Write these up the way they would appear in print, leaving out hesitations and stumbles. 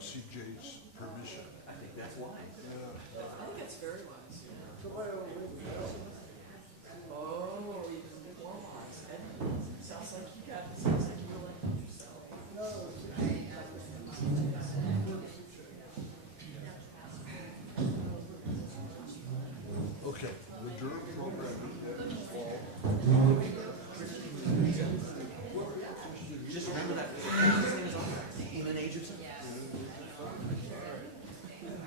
CJ's permission. I think that's wise. Yeah. I think it's very wise. Somebody will ring the bell. Oh, even more wise. And sounds like you got this. Sounds like you really helped yourself. No, Okay, the Durham program is next fall. Just remember that. His name is Eamon Agerton.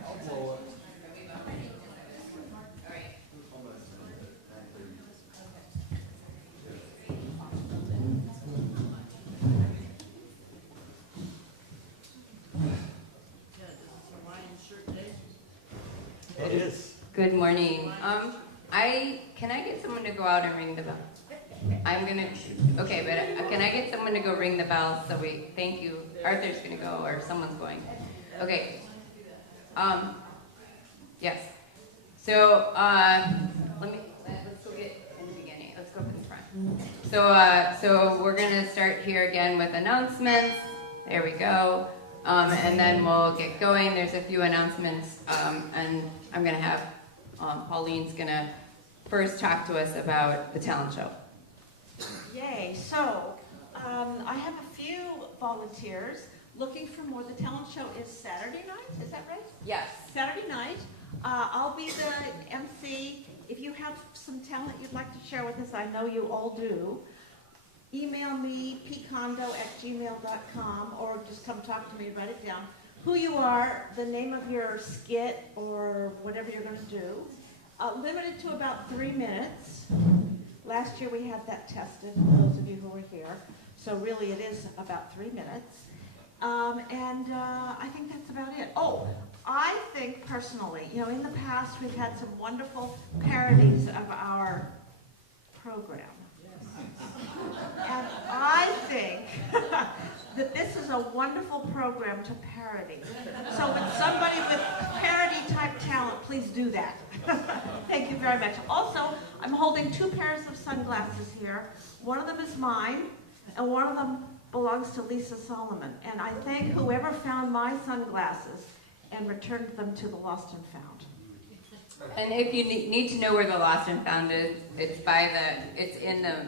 I'll blow it. It is. Good morning. Can I get someone to go out and ring the bell? Okay, but can I get someone to go ring the bell so thank you. Arthur's gonna go or someone's going. Okay. Yes. So, let's go get in the beginning. Let's go from the front. So we're gonna start here again with announcements. There we go. And then we'll get going. There's a few announcements, and I'm gonna have, Pauline's gonna first talk to us about the talent show. Yay, so I have a few volunteers looking for more. The talent show is Saturday night, is that right? Yes. Saturday night. I'll be the MC. If you have some talent you'd like to share with us, I know you all do. Email me, pcondo@gmail.com, or just come talk to me, write it down. Who you are, the name of your skit, or whatever you're going to do. Limited to about 3 minutes. Last year we had that tested, for those of you who were here. So really it is about 3 minutes. I think that's about it. Oh, I think personally, in the past we've had some wonderful parodies of our program. And I think that this is a wonderful program to parody. So with somebody with parody type talent, please do that. Thank you very much. Also, I'm holding 2 pairs of sunglasses here. One of them is mine, and one of them belongs to Lisa Solomon. And I thank whoever found my sunglasses and returned them to the Lost and Found. And if you need to know where the Lost and Found is, it's in the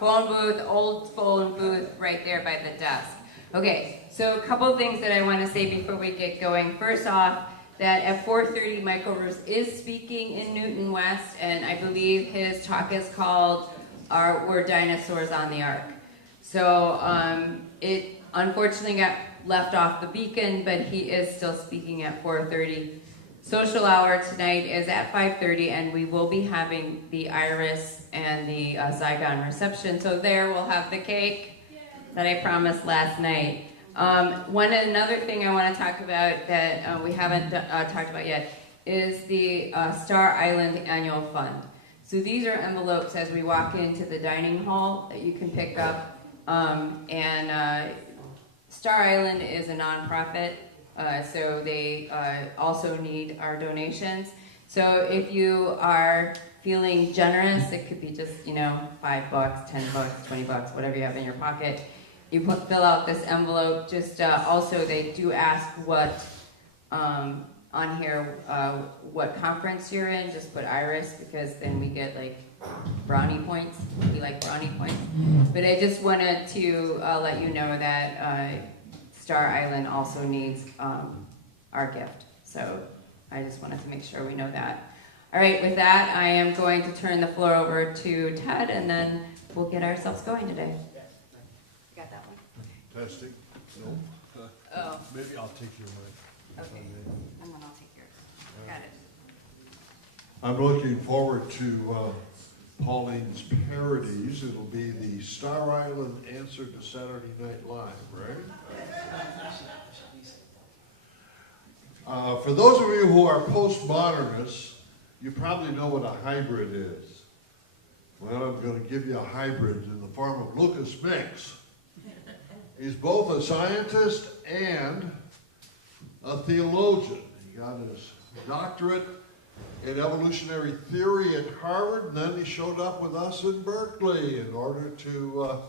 phone booth, old phone booth, right there by the desk. Okay, so a couple of things that I want to say before we get going. First off, that at 4:30, Mike Overs is speaking in Newton West, and I believe his talk is called "Were Dinosaurs on the Ark?" So it unfortunately got left off the beacon, but he is still speaking at 4:30. Social hour tonight is at 5:30, and we will be having the IRAS and the Zygon reception. So there we'll have the cake that I promised last night. Another thing I want to talk about that we haven't talked about yet is the Star Island Annual Fund. So these are envelopes as we walk into the dining hall that you can pick up. Star Island is a nonprofit, so they also need our donations. So if you are feeling generous, it could be just, $5, $10, $20, whatever you have in your pocket. You fill out this envelope. Just also, they do ask what on here what conference you're in. Just put IRAS, because then we get brownie points. We like brownie points. But I just wanted to let you know that Star Island also needs our gift. So I just wanted to make sure we know that. All right, with that, I am going to turn the floor over to Ted, and then we'll get ourselves going today. Got that one? Testing? No. Oh. Maybe I'll take your mic. Okay. And then I'll take yours. Got it. I'm looking forward to Pauline's parodies. It'll be the Star Island answer to Saturday Night Live, right? For those of you who are postmodernists, you probably know what a hybrid is. Well, I'm going to give you a hybrid in the form of Lucas Mix. He's both a scientist and a theologian. He got his doctorate in evolutionary theory at Harvard, and then he showed up with us in Berkeley in order to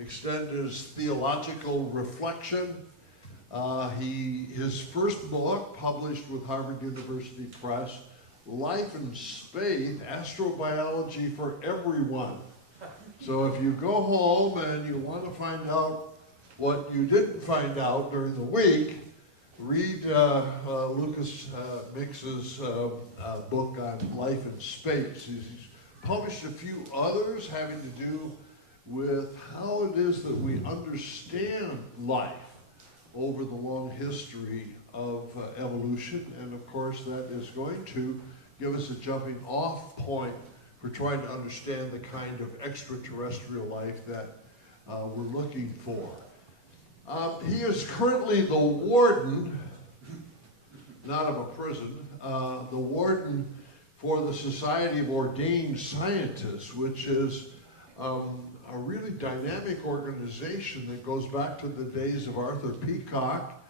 extend his theological reflection. His first book, published with Harvard University Press, Life and Space, Astrobiology for Everyone. So if you go home and you want to find out what you didn't find out during the week, read Lucas Mix's book on life and space. He's published a few others having to do with how it is that we understand life over the long history of evolution. And of course, that is going to give us a jumping off point for trying to understand the kind of extraterrestrial life that we're looking for. He is currently the warden, not of a prison, the warden for the Society of Ordained Scientists, which is a really dynamic organization that goes back to the days of Arthur Peacock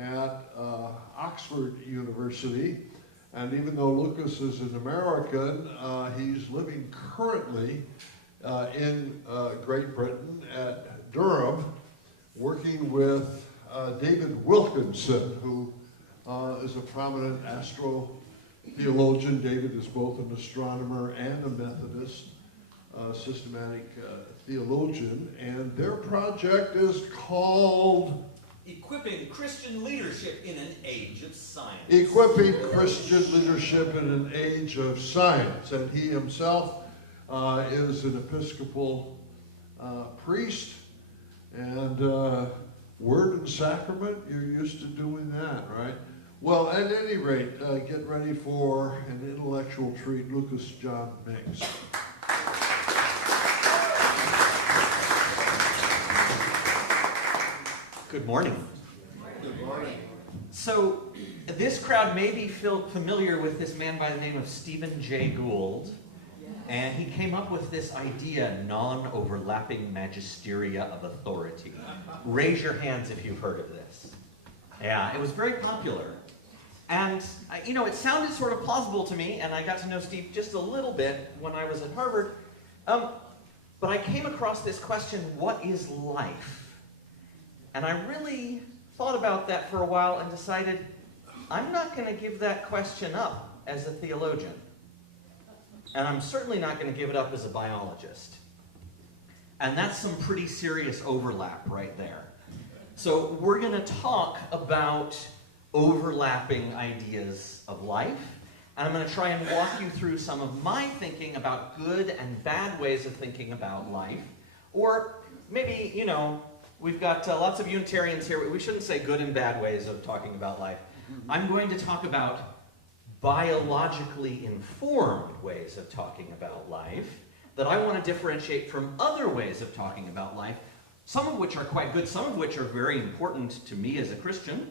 at Oxford University. And even though Lucas is an American, he's living currently in Great Britain at Durham, working with David Wilkinson, who is a prominent astrotheologian. David is both an astronomer and a Methodist systematic theologian, and their project is called Equipping Christian Leadership in an Age of Science. Equipping Christian Leadership in an Age of Science. And he himself is an Episcopal priest, and Word and Sacrament, you're used to doing that, right? Well, at any rate, get ready for an intellectual treat. Lucas John Mix. Good morning. Good morning. So, this crowd may be familiar with this man by the name of Stephen Jay Gould, and he came up with this idea, non-overlapping magisteria of authority. Raise your hands if you've heard of this. Yeah, it was very popular. And, you know, it sounded sort of plausible to me, and I got to know Steve just a little bit when I was at Harvard. But I came across this question, what is life? And I really thought about that for a while and decided, I'm not going to give that question up as a theologian. And I'm certainly not going to give it up as a biologist. And that's some pretty serious overlap right there. So we're going to talk about overlapping ideas of life. And I'm going to try and walk you through some of my thinking about good and bad ways of thinking about life. Or maybe, you know, we've got lots of Unitarians here. We shouldn't say good and bad ways of talking about life. I'm going to talk about biologically informed ways of talking about life that I want to differentiate from other ways of talking about life, some of which are quite good, some of which are very important to me as a Christian,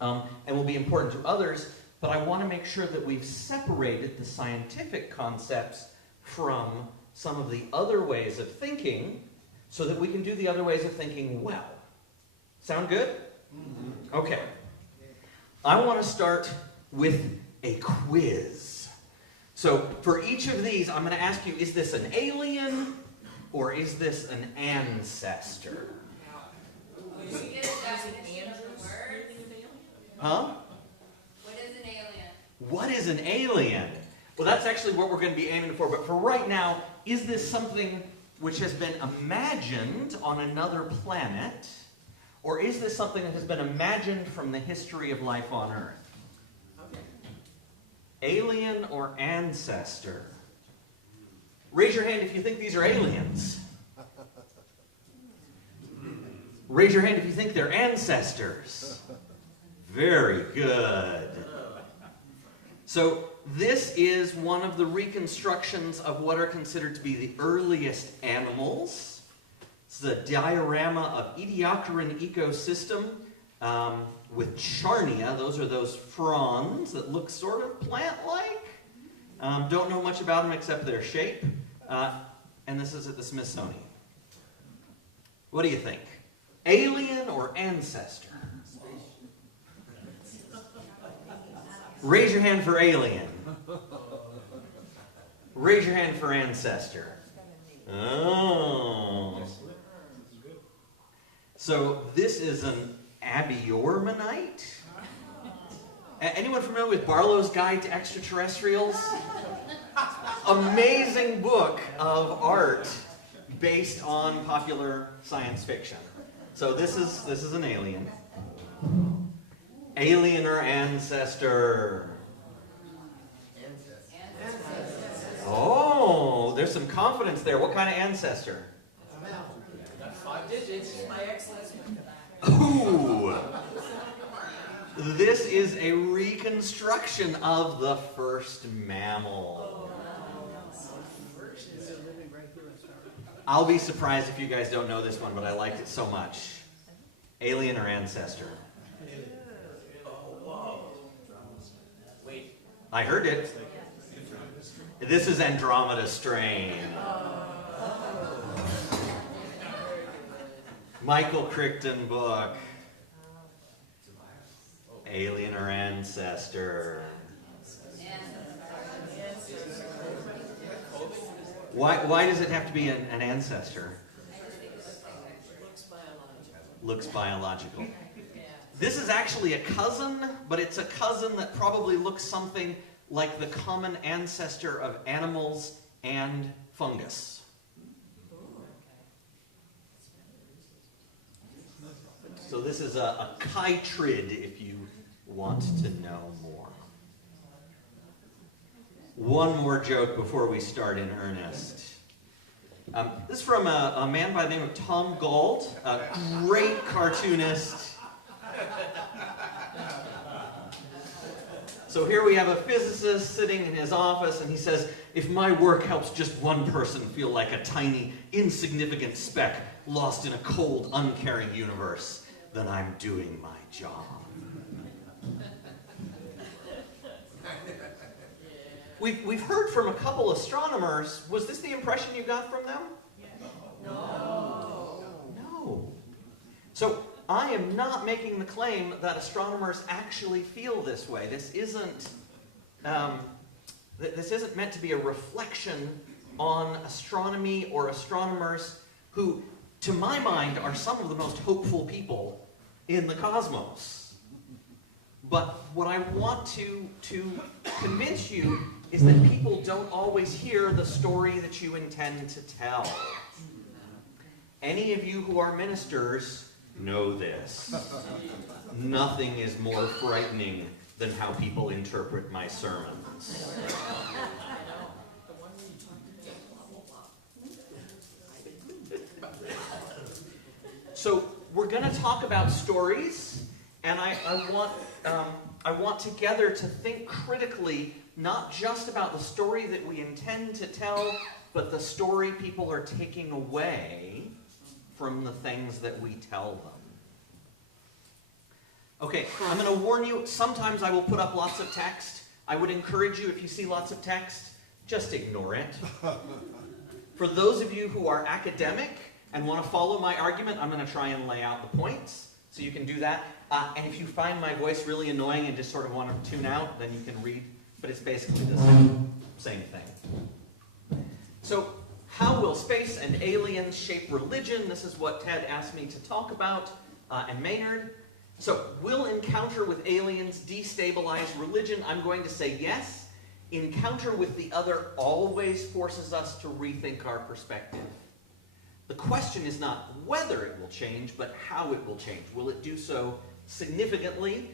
and will be important to others, but I want to make sure that we've separated the scientific concepts from some of the other ways of thinking so that we can do the other ways of thinking well. Sound good? Mm-hmm. Okay. I want to start with a quiz. So for each of these, I'm going to ask you, is this an alien or is this an ancestor? Can we get a definition of the word? Huh? What is an alien? What is an alien? Well, that's actually what we're going to be aiming for. But for right now, is this something which has been imagined on another planet, or is this something that has been imagined from the history of life on Earth? Okay. Alien or ancestor? Raise your hand if you think these are aliens. Raise your hand if you think they're ancestors. Very good. So this is one of the reconstructions of what are considered to be the earliest animals. It's the diorama of Ediacaran ecosystem with Charnia. Those are those fronds that look sort of plant-like. Don't know much about them except their shape. And this is at the Smithsonian. What do you think? Alien or ancestor? Raise your hand for alien. Raise your hand for ancestor. Oh. So this is an Abiormanite. Anyone familiar with Barlow's Guide to Extraterrestrials? Amazing book of art based on popular science fiction. So this is an alien. Alien or ancestor? Oh, there's some confidence there. What kind of ancestor? 5 digits. My ex-husband. Ooh! This is a reconstruction of the first mammal. I'll be surprised if you guys don't know this one, but I liked it so much. Alien or ancestor? Wait. I heard it. This is Andromeda strain. Michael Crichton book. Alien or ancestor? Why does it have to be an ancestor? Looks biological. This is actually a cousin, but it's a cousin that probably looks something like the common ancestor of animals and fungus. So this is a chytrid, if you want to know more. One more joke before we start in earnest. This is from a man by the name of Tom Gault, a great cartoonist. So here we have a physicist sitting in his office, and he says, if my work helps just one person feel like a tiny, insignificant speck lost in a cold, uncaring universe, then I'm doing my job. We've heard from a couple astronomers. Was this the impression you got from them? No. So I am not making the claim that astronomers actually feel this way. This isn't meant to be a reflection on astronomy or astronomers who, to my mind, are some of the most hopeful people in the cosmos. But what I want to convince you is that people don't always hear the story that you intend to tell. Any of you who are ministers know this. Nothing is more frightening than how people interpret my sermons. So we're going to talk about stories, and I want together to think critically, not just about the story that we intend to tell, but the story people are taking away from the things that we tell them. Okay, I'm going to warn you, sometimes I will put up lots of text. I would encourage you, if you see lots of text, just ignore it. For those of you who are academic and want to follow my argument, I'm going to try and lay out the points, so you can do that. And if you find my voice really annoying and just sort of want to tune out, then you can read. But it's basically the same thing. So, how will space and aliens shape religion? This is what Ted asked me to talk about, and Maynard. So, will encounter with aliens destabilize religion? I'm going to say yes. Encounter with the other always forces us to rethink our perspective. The question is not whether it will change, but how it will change. Will it do so significantly?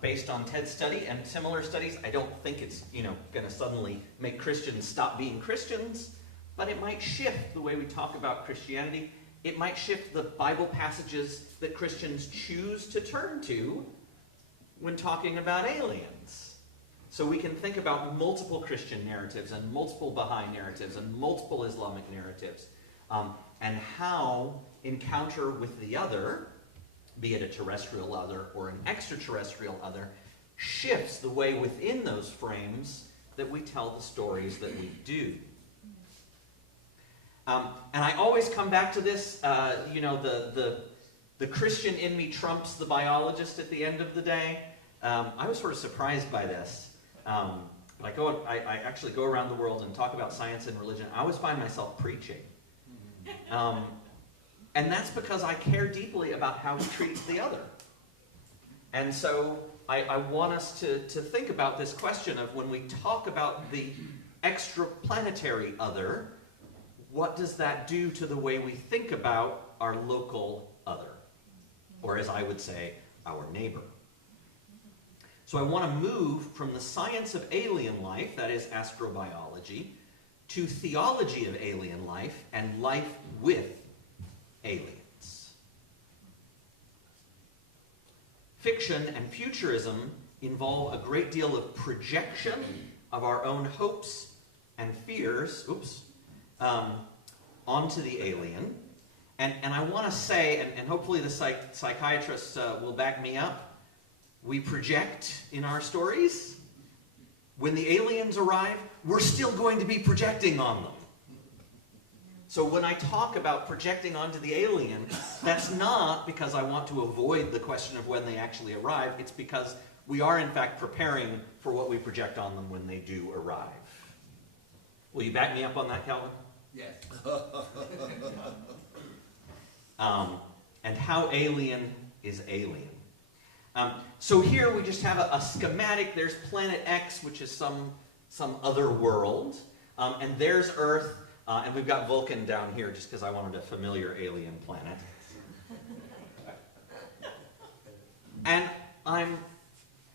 Based on Ted's study and similar studies, I don't think it's going to suddenly make Christians stop being Christians, but it might shift the way we talk about Christianity. It might shift the Bible passages that Christians choose to turn to when talking about aliens. So we can think about multiple Christian narratives and multiple Baha'i narratives and multiple Islamic narratives, and how encounter with the other, be it a terrestrial other or an extraterrestrial other, shifts the way within those frames that we tell the stories that we do. And I always come back to this, the Christian in me trumps the biologist at the end of the day. I was sort of surprised by this. I actually go around the world and talk about science and religion. I always find myself preaching. And that's because I care deeply about how we treat the other. And so I want us to think about this question of when we talk about the extraplanetary other, what does that do to the way we think about our local other? Or as I would say, our neighbor. So I want to move from the science of alien life, that is astrobiology, to theology of alien life and life with aliens. Fiction and futurism involve a great deal of projection of our own hopes and fears, onto the alien. And I want to say, and hopefully the psychiatrists will back me up, we project in our stories. When the aliens arrive, we're still going to be projecting on them. So when I talk about projecting onto the alien, that's not because I want to avoid the question of when they actually arrive. It's because we are, in fact, preparing for what we project on them when they do arrive. Will you back me up on that, Calvin? Yes. And how alien is alien. So here we just have a schematic. There's planet X, which is some other world. And there's Earth. And we've got Vulcan down here just because I wanted a familiar alien planet. And I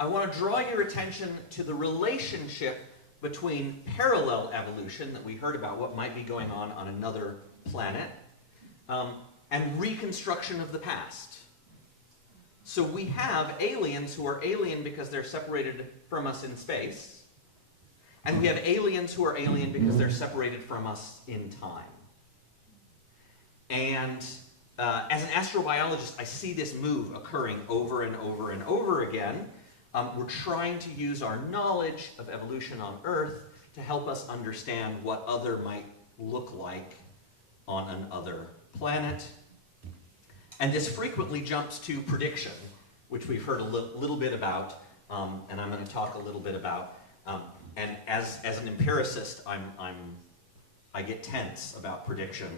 want to draw your attention to the relationship between parallel evolution that we heard about, what might be going on another planet, and reconstruction of the past. So we have aliens who are alien because they're separated from us in space, and we have aliens who are alien because they're separated from us in time. And as an astrobiologist, I see this move occurring over and over and over again. We're trying to use our knowledge of evolution on Earth to help us understand what other might look like on another planet. And this frequently jumps to prediction, which we've heard a little bit about, and I'm going to talk a little bit about. And as an empiricist, I get tense about prediction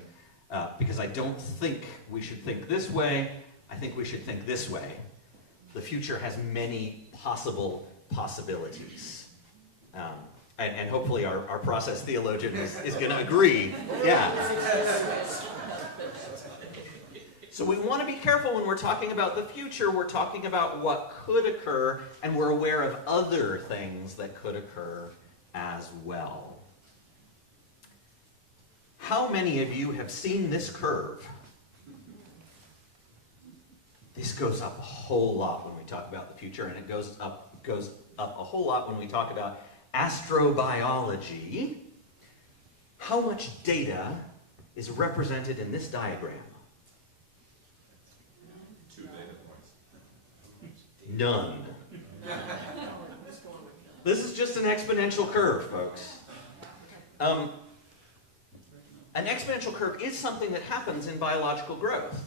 because I don't think we should think this way. I think we should think this way. The future has many possible possibilities. And hopefully our process theologian is going to agree. Yeah. So we want to be careful when we're talking about the future. We're talking about what could occur, and we're aware of other things that could occur as well. How many of you have seen this curve? This goes up a whole lot when we talk about the future, and it goes up a whole lot when we talk about astrobiology. How much data is represented in this diagram? 2 data points. None. This is just an exponential curve, folks. An exponential curve is something that happens in biological growth.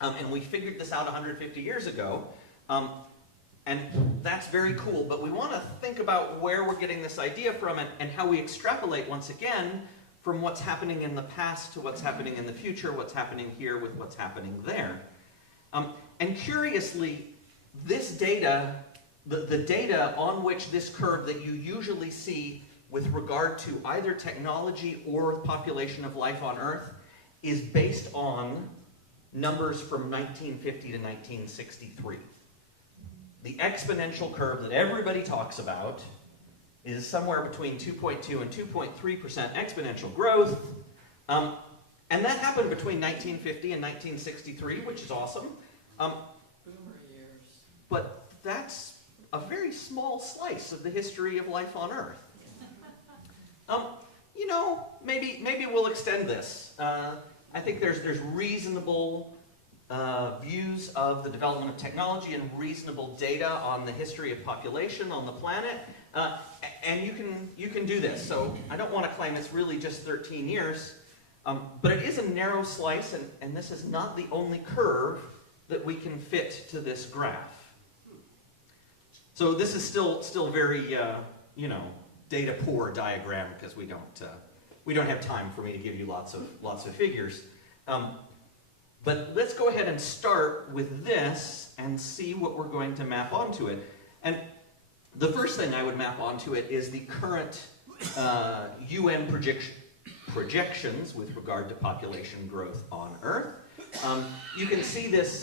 And we figured this out 150 years ago. And that's very cool, but we want to think about where we're getting this idea from and how we extrapolate, once again, from what's happening in the past to what's happening in the future, what's happening here with what's happening there. And curiously, this data, the data on which this curve that you usually see with regard to either technology or population of life on Earth is based on numbers from 1950 to 1963. The exponential curve that everybody talks about is somewhere between 2.2 and 2.3% exponential growth. And that happened between 1950 and 1963, which is awesome. Boomer years. But that's a very small slice of the history of life on Earth. You know, maybe we'll extend this. I think there's reasonable views of the development of technology and reasonable data on the history of population on the planet, and you can do this. So I don't want to claim it's really just 13 years, but it is a narrow slice, and this is not the only curve that we can fit to this graph. So this is still very data poor diagram because we don't have time for me to give you lots of figures. But let's go ahead and start with this and see what we're going to map onto it. And the first thing I would map onto it is the current UN projections with regard to population growth on Earth. You can see this,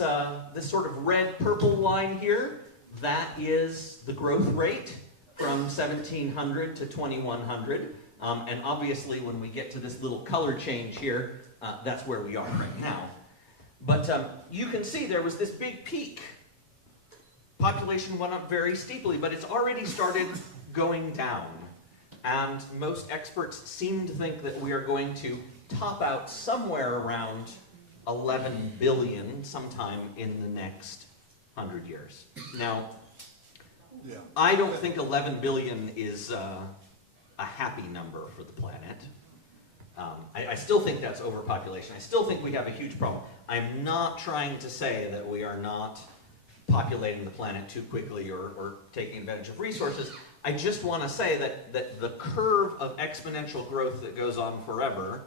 this sort of red-purple line here. That is the growth rate from 1700 to 2100. And obviously, when we get to this little color change here, that's where we are right now. But you can see there was this big peak. Population went up very steeply, but it's already started going down. And most experts seem to think that we are going to top out somewhere around 11 billion sometime in the next 100 years. Now, Yeah. I don't think 11 billion is a happy number for the planet. I still think that's overpopulation. I still think we have a huge problem. I'm not trying to say that we are not populating the planet too quickly or taking advantage of resources. I just want to say that the curve of exponential growth that goes on forever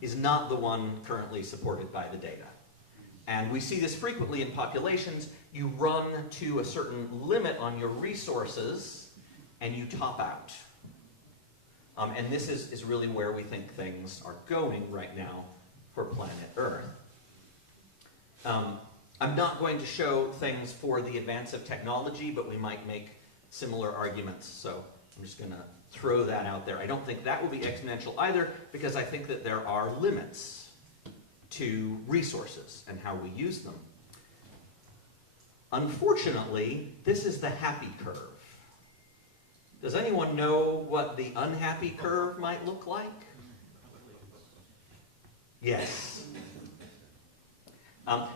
is not the one currently supported by the data. And we see this frequently in populations. You run to a certain limit on your resources and you top out. And this is really where we think things are going right now for planet Earth. I'm not going to show things for the advance of technology, but we might make similar arguments, so I'm just going to throw that out there. I don't think that will be exponential either, because I think that there are limits to resources and how we use them. Unfortunately, this is the happy curve. Does anyone know what the unhappy curve might look like? Yes.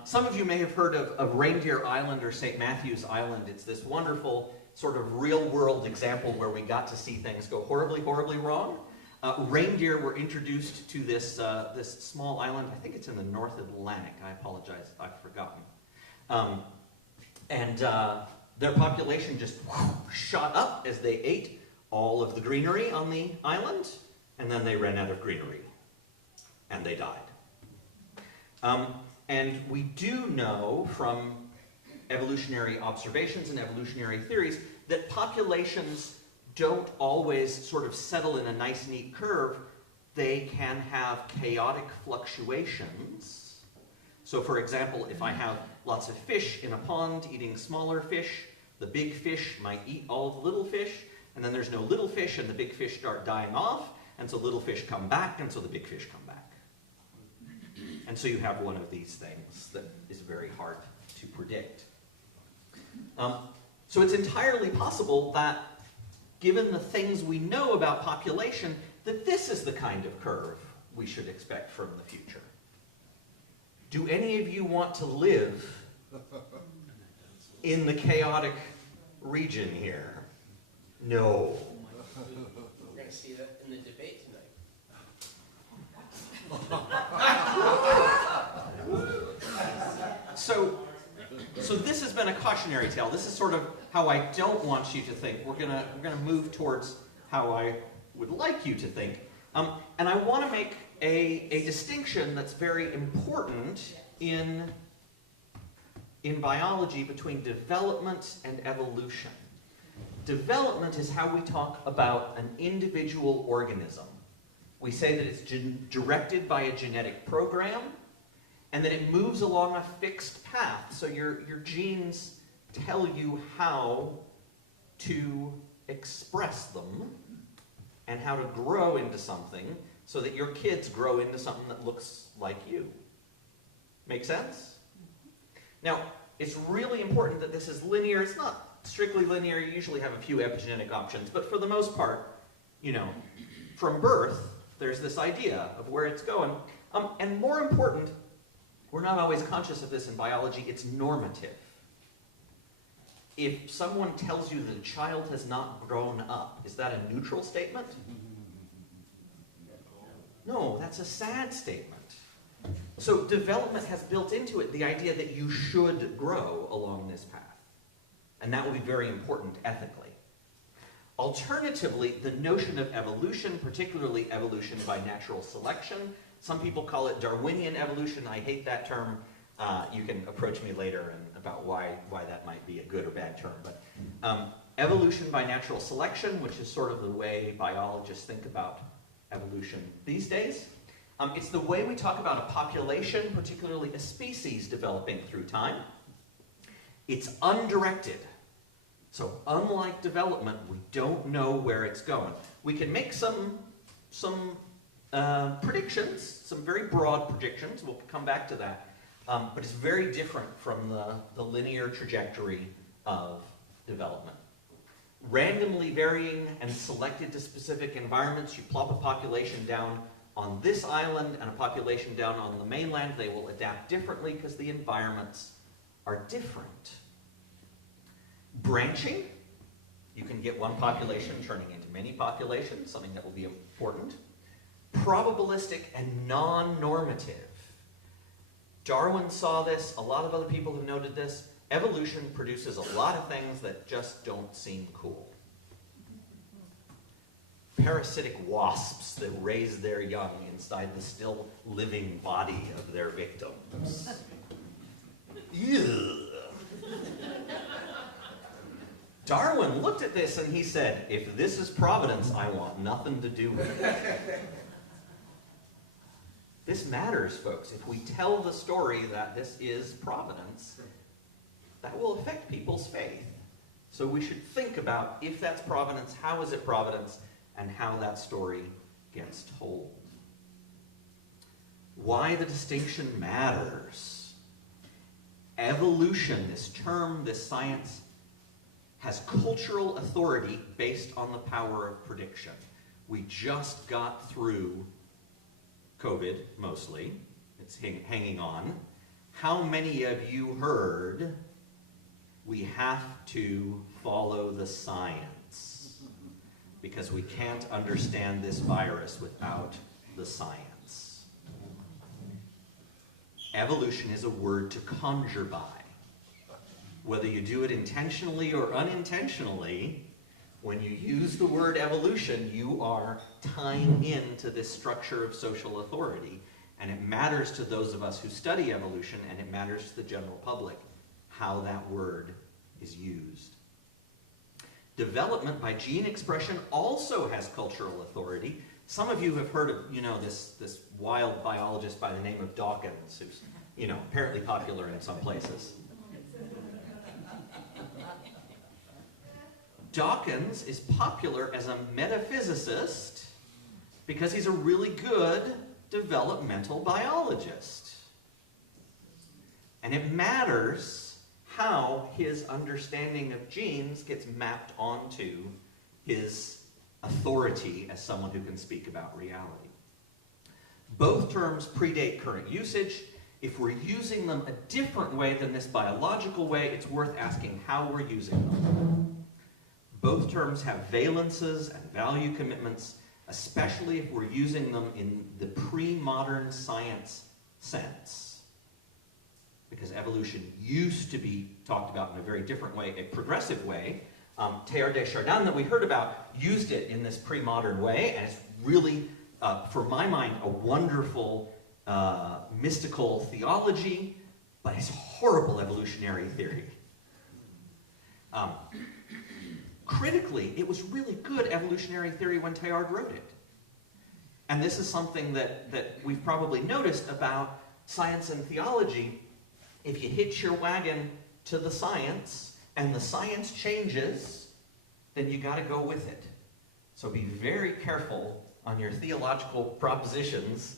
Some of you may have heard of Reindeer Island or St. Matthew's Island. It's this wonderful sort of real-world example where we got to see things go horribly, horribly wrong. Reindeer were introduced to this, this small island. I think it's in the North Atlantic. I apologize, I've forgotten. Their population just shot up as they ate all of the greenery on the island, and then they ran out of greenery, and they died. And we do know from evolutionary observations and evolutionary theories that populations don't always sort of settle in a nice, neat curve. They can have chaotic fluctuations. So for example, if I have lots of fish in a pond eating smaller fish, the big fish might eat all of the little fish, and then there's no little fish, and the big fish start dying off, and so little fish come back, and so the big fish come back. And so you have one of these things that is very hard to predict. So it's entirely possible that, given the things we know about population, that this is the kind of curve we should expect from the future. Do any of you want to live in the chaotic region here? No. We're going to see that in the debate tonight. So this has been a cautionary tale. This is sort of how I don't want you to think. We're gonna move towards how I would like you to think. And I want to make a distinction that's very important in biology between development and evolution. Development is how we talk about an individual organism. We say that it's directed by a genetic program, and that it moves along a fixed path. So your genes tell you how to express them and how to grow into something so that your kids grow into something that looks like you. Make sense? Now, it's really important that this is linear. It's not strictly linear. You usually have a few epigenetic options, but for the most part, you know, from birth, there's this idea of where it's going. And more important, we're not always conscious of this in biology, it's normative. If someone tells you that a child has not grown up, is that a neutral statement? No, that's a sad statement. So development has built into it the idea that you should grow along this path. And that will be very important ethically. Alternatively, the notion of evolution, particularly evolution by natural selection, some people call it Darwinian evolution. I hate that term. You can approach me later and about why that might be a good or bad term. But evolution by natural selection, which is sort of the way biologists think about evolution these days. It's the way we talk about a population, particularly a species developing through time. It's undirected. So unlike development, we don't know where it's going. We can make some predictions, some very broad predictions. We'll come back to that. But it's very different from the linear trajectory of development. Randomly varying and selected to specific environments, you plop a population down on this island and a population down on the mainland, they will adapt differently because the environments are different. Branching, you can get one population turning into many populations, something that will be important. Probabilistic and non-normative. Darwin saw this, a lot of other people have noted this. Evolution produces a lot of things that just don't seem cool. Parasitic wasps that raise their young inside the still living body of their victims. Darwin looked at this and he said, if this is providence, I want nothing to do with it. This matters, folks. If we tell the story that this is providence, that will affect people's faith. So we should think about if that's providence, how is it providence, and how that story gets told. Why the distinction matters. Evolution, this term, this science, has cultural authority based on the power of prediction. We just got through COVID, mostly. It's hanging on. How many of you heard we have to follow the science because we can't understand this virus without the science? Evolution is a word to conjure by. Whether you do it intentionally or unintentionally, when you use the word evolution, you are tying into this structure of social authority. And it matters to those of us who study evolution, and it matters to the general public how that word is used. Development by gene expression also has cultural authority. Some of you have heard of, this wild biologist by the name of Dawkins, who's, apparently popular in some places. Dawkins is popular as a metaphysicist because he's a really good developmental biologist. And it matters how his understanding of genes gets mapped onto his authority as someone who can speak about reality. Both terms predate current usage. If we're using them a different way than this biological way, it's worth asking how we're using them. Both terms have valences and value commitments, especially if we're using them in the pre-modern science sense. Because evolution used to be talked about in a very different way, a progressive way. Teilhard de Chardin that we heard about used it in this pre-modern way, and it's really, for my mind, a wonderful mystical theology, but it's horrible evolutionary theory. Critically, it was really good evolutionary theory when Teilhard wrote it. And this is something that we've probably noticed about science and theology. If you hitch your wagon to the science, and the science changes, then you got to go with it. So be very careful on your theological propositions.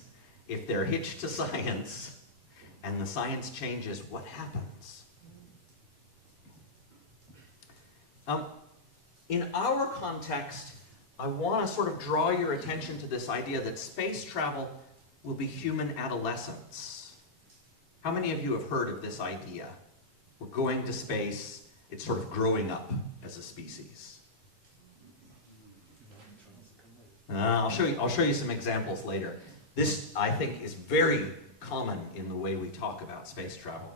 If they're hitched to science, and the science changes, what happens? In our context, I want to sort of draw your attention to this idea that space travel will be human adolescence. How many of you have heard of this idea? We're going to space, it's sort of growing up as a species. I'll show you some examples later. This, I think, is very common in the way we talk about space travel.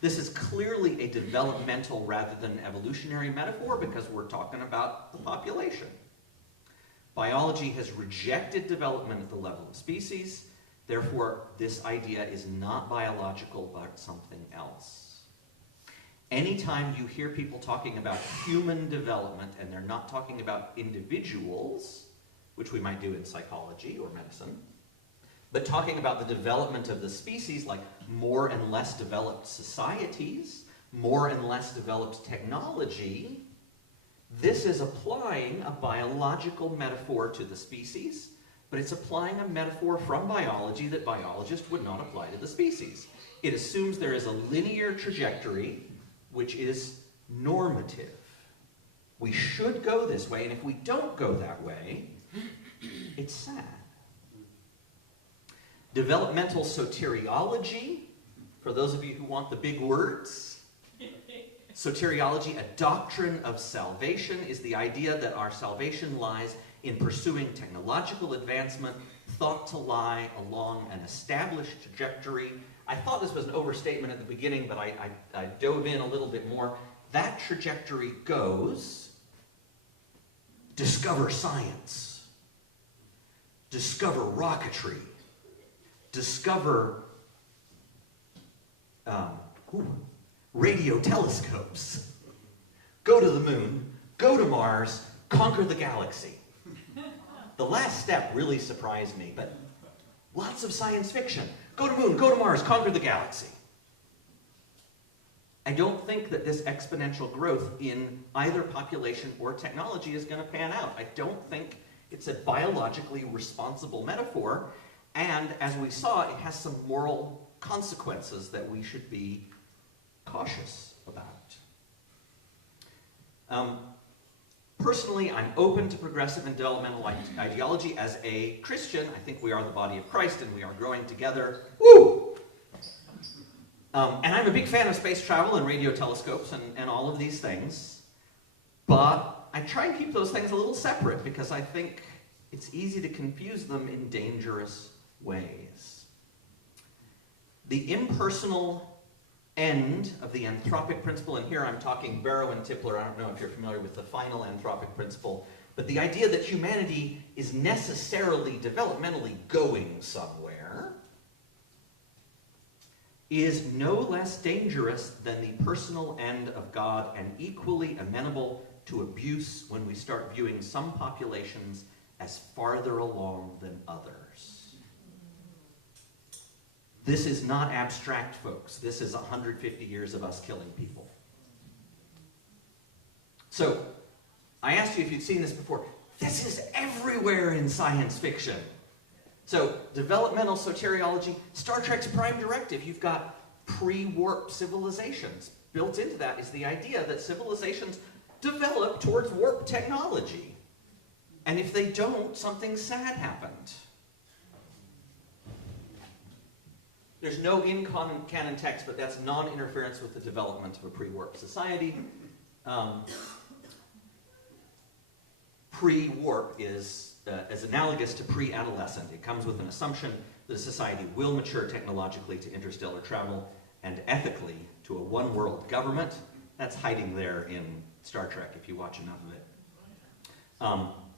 This is clearly a developmental rather than evolutionary metaphor because we're talking about the population. Biology has rejected development at the level of species. Therefore, this idea is not biological, but something else. Anytime you hear people talking about human development and they're not talking about individuals, which we might do in psychology or medicine, but talking about the development of the species, like more and less developed societies, more and less developed technology, this is applying a biological metaphor to the species, but it's applying a metaphor from biology that biologists would not apply to the species. It assumes there is a linear trajectory which is normative. We should go this way, and if we don't go that way, it's sad. Developmental soteriology, for those of you who want the big words. Soteriology, a doctrine of salvation, is the idea that our salvation lies in pursuing technological advancement, thought to lie along an established trajectory. I thought this was an overstatement at the beginning, but I dove in a little bit more. That trajectory goes, discover science, discover rocketry, discover radio telescopes, go to the moon, go to Mars, conquer the galaxy. The last step really surprised me, but lots of science fiction. Go to moon, go to Mars, conquer the galaxy. I don't think that this exponential growth in either population or technology is going to pan out. I don't think it's a biologically responsible metaphor, and as we saw, it has some moral consequences that we should be cautious about. Personally, I'm open to progressive and developmental ideology. As a Christian, I think we are the body of Christ and we are growing together. Woo! And I'm a big fan of space travel and radio telescopes and all of these things. But I try and keep those things a little separate because I think it's easy to confuse them in dangerous ways. The impersonal end of the anthropic principle, and here I'm talking Barrow and Tipler. I don't know if you're familiar with the final anthropic principle, but the idea that humanity is necessarily developmentally going somewhere is no less dangerous than the personal end of God and equally amenable to abuse when we start viewing some populations as farther along than others. This is not abstract, folks. This is 150 years of us killing people. So, I asked you if you'd seen this before. This is everywhere in science fiction. So, developmental soteriology, Star Trek's Prime Directive, you've got pre-warp civilizations. Built into that is the idea that civilizations develop towards warp technology. And if they don't, something sad happened. There's no in-canon text, but that's non-interference with the development of a pre-warp society. Pre-warp is analogous to pre-adolescent. It comes with an assumption that a society will mature technologically to interstellar travel and ethically to a one-world government. That's hiding there in Star Trek if you watch enough of it.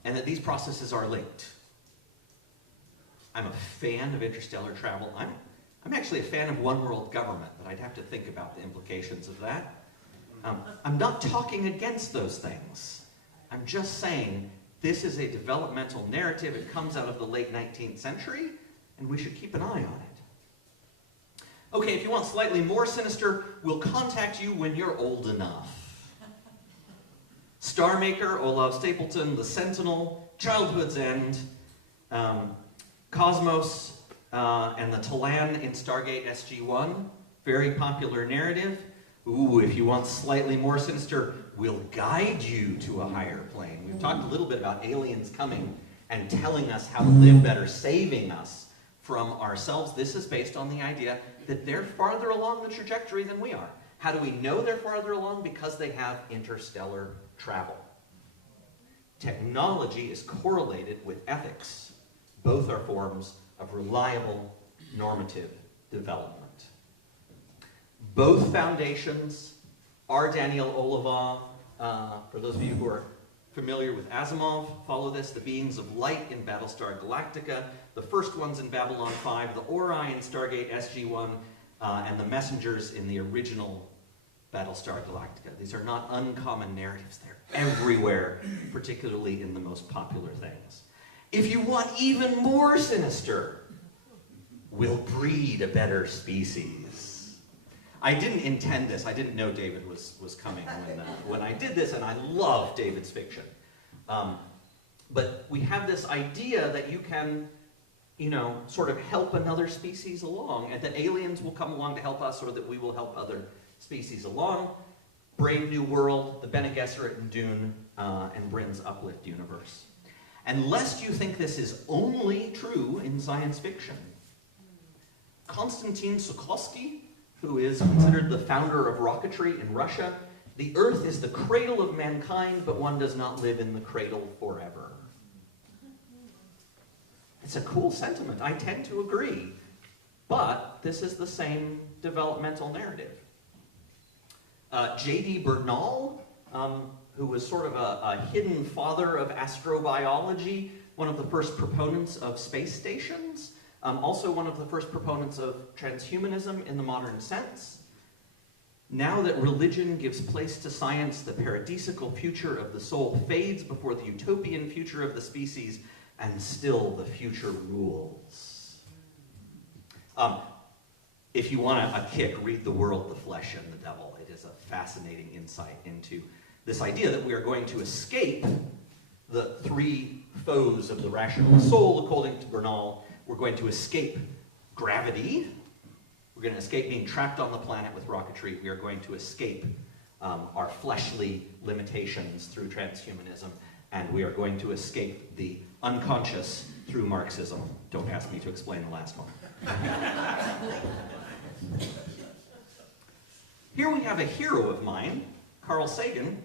And that these processes are linked. I'm a fan of interstellar travel. I'm actually a fan of one-world government, but I'd have to think about the implications of that. I'm not talking against those things. I'm just saying this is a developmental narrative. It comes out of the late 19th century, and we should keep an eye on it. Okay, if you want slightly more sinister, we'll contact you when you're old enough. Star Maker, Olav Stapleton, The Sentinel, Childhood's End, Cosmos, and the Talan in Stargate SG-1, very popular narrative. Ooh, if you want slightly more sinister, we'll guide you to a higher plane. We've talked a little bit about aliens coming and telling us how to live better, saving us from ourselves. This is based on the idea that they're farther along the trajectory than we are. How do we know they're farther along? Because they have interstellar travel. Technology is correlated with ethics. Both are forms of reliable normative development. Both foundations are Daniel Olivaw. For those of you who are familiar with Asimov, follow this. The beings of light in Battlestar Galactica, the first ones in Babylon 5, the Ori in Stargate SG-1, and the messengers in the original Battlestar Galactica. These are not uncommon narratives. They're everywhere, particularly in the most popular things. If you want even more sinister, we'll breed a better species. I didn't intend this. I didn't know David was coming when I did this, and I love David's fiction. But we have this idea that you can, sort of help another species along, and that aliens will come along to help us, or that we will help other species along. Brave New World, the Bene Gesserit in Dune, and Bryn's Uplift universe. And lest you think this is only true in science fiction, Konstantin Tsiolkovsky, who is considered the founder of rocketry in Russia, the Earth is the cradle of mankind, but one does not live in the cradle forever. It's a cool sentiment. I tend to agree. But this is the same developmental narrative. J.D. Bernal, who was sort of a hidden father of astrobiology, one of the first proponents of space stations, also one of the first proponents of transhumanism in the modern sense. Now that religion gives place to science, the paradisical future of the soul fades before the utopian future of the species, and still the future rules. If you want a kick, read The World, the Flesh, and the Devil. It is a fascinating insight into this idea that we are going to escape the three foes of the rational soul, according to Bernal. We're going to escape gravity. We're going to escape being trapped on the planet with rocketry. We are going to escape our fleshly limitations through transhumanism. And we are going to escape the unconscious through Marxism. Don't ask me to explain the last one. Here we have a hero of mine, Carl Sagan.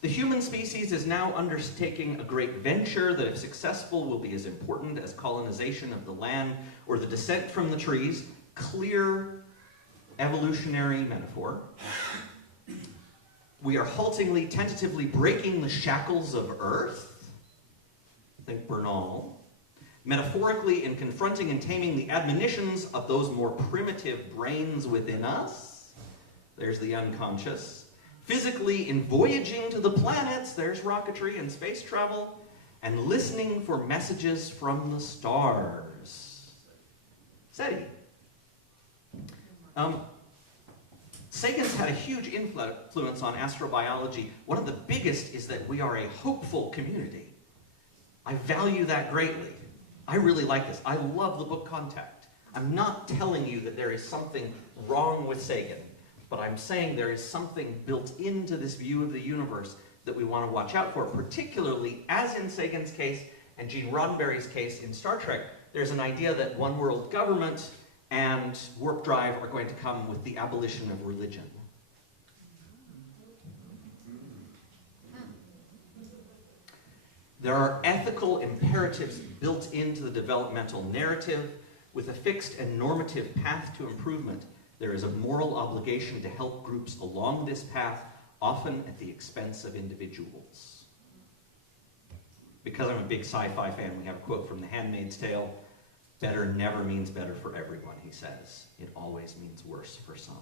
The human species is now undertaking a great venture that, if successful, will be as important as colonization of the land or the descent from the trees. Clear evolutionary metaphor. We are haltingly, tentatively breaking the shackles of Earth. Think Bernal. Metaphorically, in confronting and taming the admonitions of those more primitive brains within us. There's the unconscious. Physically, in voyaging to the planets, there's rocketry and space travel, and listening for messages from the stars. SETI. Sagan's had a huge influence on astrobiology. One of the biggest is that we are a hopeful community. I value that greatly. I really like this. I love the book Contact. I'm not telling you that there is something wrong with Sagan, but I'm saying there is something built into this view of the universe that we want to watch out for, particularly, as in Sagan's case and Gene Roddenberry's case in Star Trek, there's an idea that one world government and warp drive are going to come with the abolition of religion. There are ethical imperatives built into the developmental narrative. With a fixed and normative path to improvement, there is a moral obligation to help groups along this path, often at the expense of individuals. Because I'm a big sci-fi fan, we have a quote from The Handmaid's Tale. Better never means better for everyone, he says. It always means worse for some.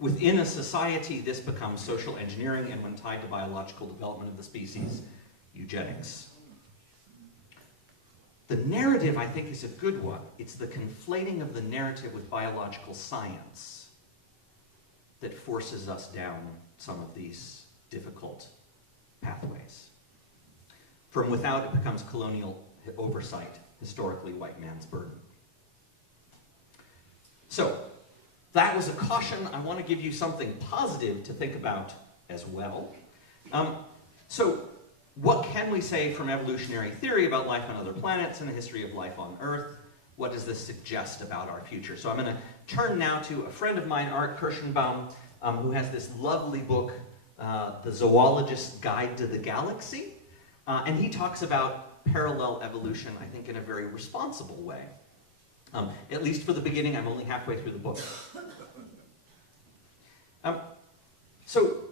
Within a society, this becomes social engineering, and when tied to biological development of the species, eugenics. The narrative, I think, is a good one. It's the conflating of the narrative with biological science that forces us down some of these difficult pathways. From without, it becomes colonial oversight, historically white man's burden. So, that was a caution. I want to give you something positive to think about as well. So, what can we say from evolutionary theory about life on other planets and the history of life on Earth? What does this suggest about our future? So I'm going to turn now to a friend of mine, Art Kirschenbaum, who has this lovely book, The Zoologist's Guide to the Galaxy. And he talks about parallel evolution, I think, in a very responsible way. At least for the beginning. I'm only halfway through the book. So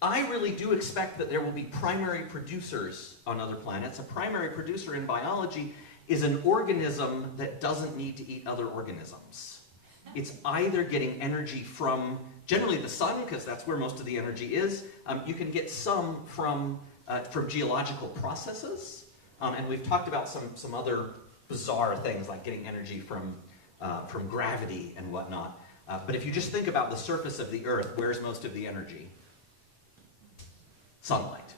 I really do expect that there will be primary producers on other planets. A primary producer in biology is an organism that doesn't need to eat other organisms. It's either getting energy from, generally the sun, because that's where most of the energy is. You can get some from geological processes. And we've talked about some other bizarre things like getting energy from gravity and whatnot. But if you just think about the surface of the Earth, where's most of the energy? Sunlight.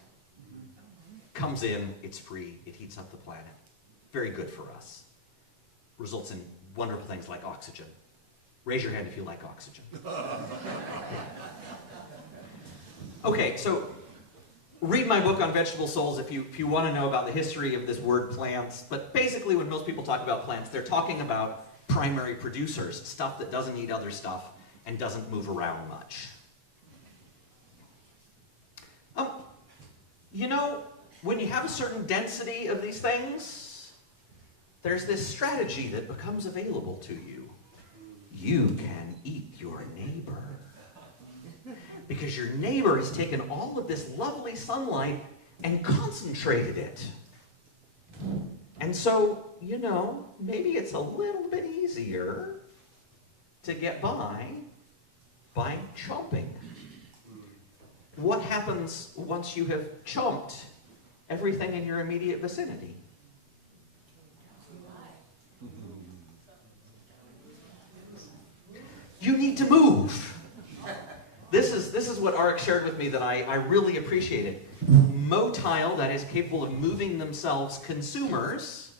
Comes in, it's free, it heats up the planet. Very good for us. Results in wonderful things like oxygen. Raise your hand if you like oxygen. Okay, so read my book on vegetable souls if you want to know about the history of this word plants. But basically when most people talk about plants, they're talking about primary producers, stuff that doesn't eat other stuff and doesn't move around much. You know, when you have a certain density of these things, there's this strategy that becomes available to you. You can eat your neighbor. Because your neighbor has taken all of this lovely sunlight and concentrated it. And so, you know, maybe it's a little bit easier to get by chomping. What happens once you have chomped everything in your immediate vicinity? You need to move. This is what Arik shared with me that I really appreciated. Motile, that is capable of moving themselves, consumers,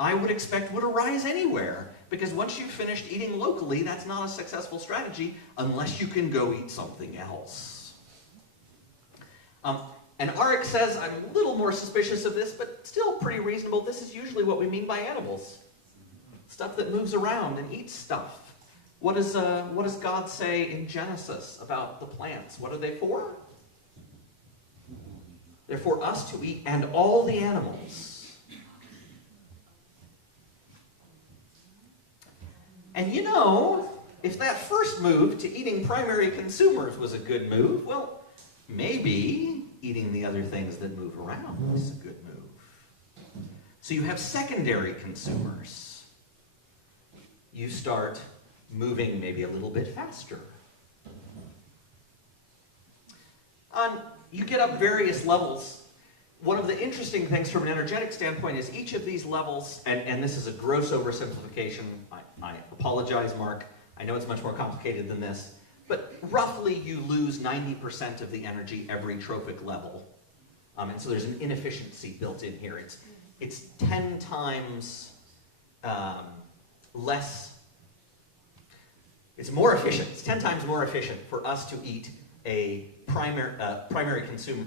I would expect would arise anywhere. Because once you've finished eating locally, that's not a successful strategy unless you can go eat something else. And Arik says, I'm a little more suspicious of this, but still pretty reasonable. This is usually what we mean by animals. Stuff that moves around and eats stuff. What does God say in Genesis about the plants? What are they for? They're for us to eat and all the animals. And you know, if that first move to eating primary consumers was a good move, well, maybe eating the other things that move around is a good move. So you have secondary consumers. You start moving maybe a little bit faster. You get up various levels. One of the interesting things from an energetic standpoint is each of these levels, and this is a gross oversimplification. I apologize, Mark. I know it's much more complicated than this. But roughly you lose 90% of the energy every trophic level. And so there's an inefficiency built in here. It's 10 times less. It's more efficient. It's 10 times more efficient for us to eat a primary consumer.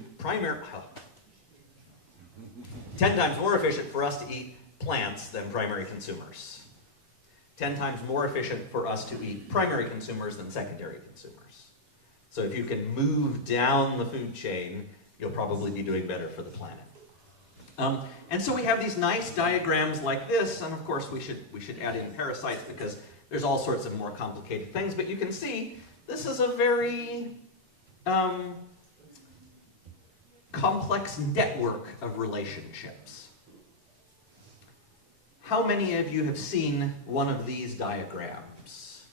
10 times more efficient for us to eat plants than primary consumers. 10 times more efficient for us to eat primary consumers than secondary consumers. So if you can move down the food chain, you'll probably be doing better for the planet. And so we have these nice diagrams like this, and of course we should add in parasites because there's all sorts of more complicated things, but you can see this is a very complex network of relationships. How many of you have seen one of these diagrams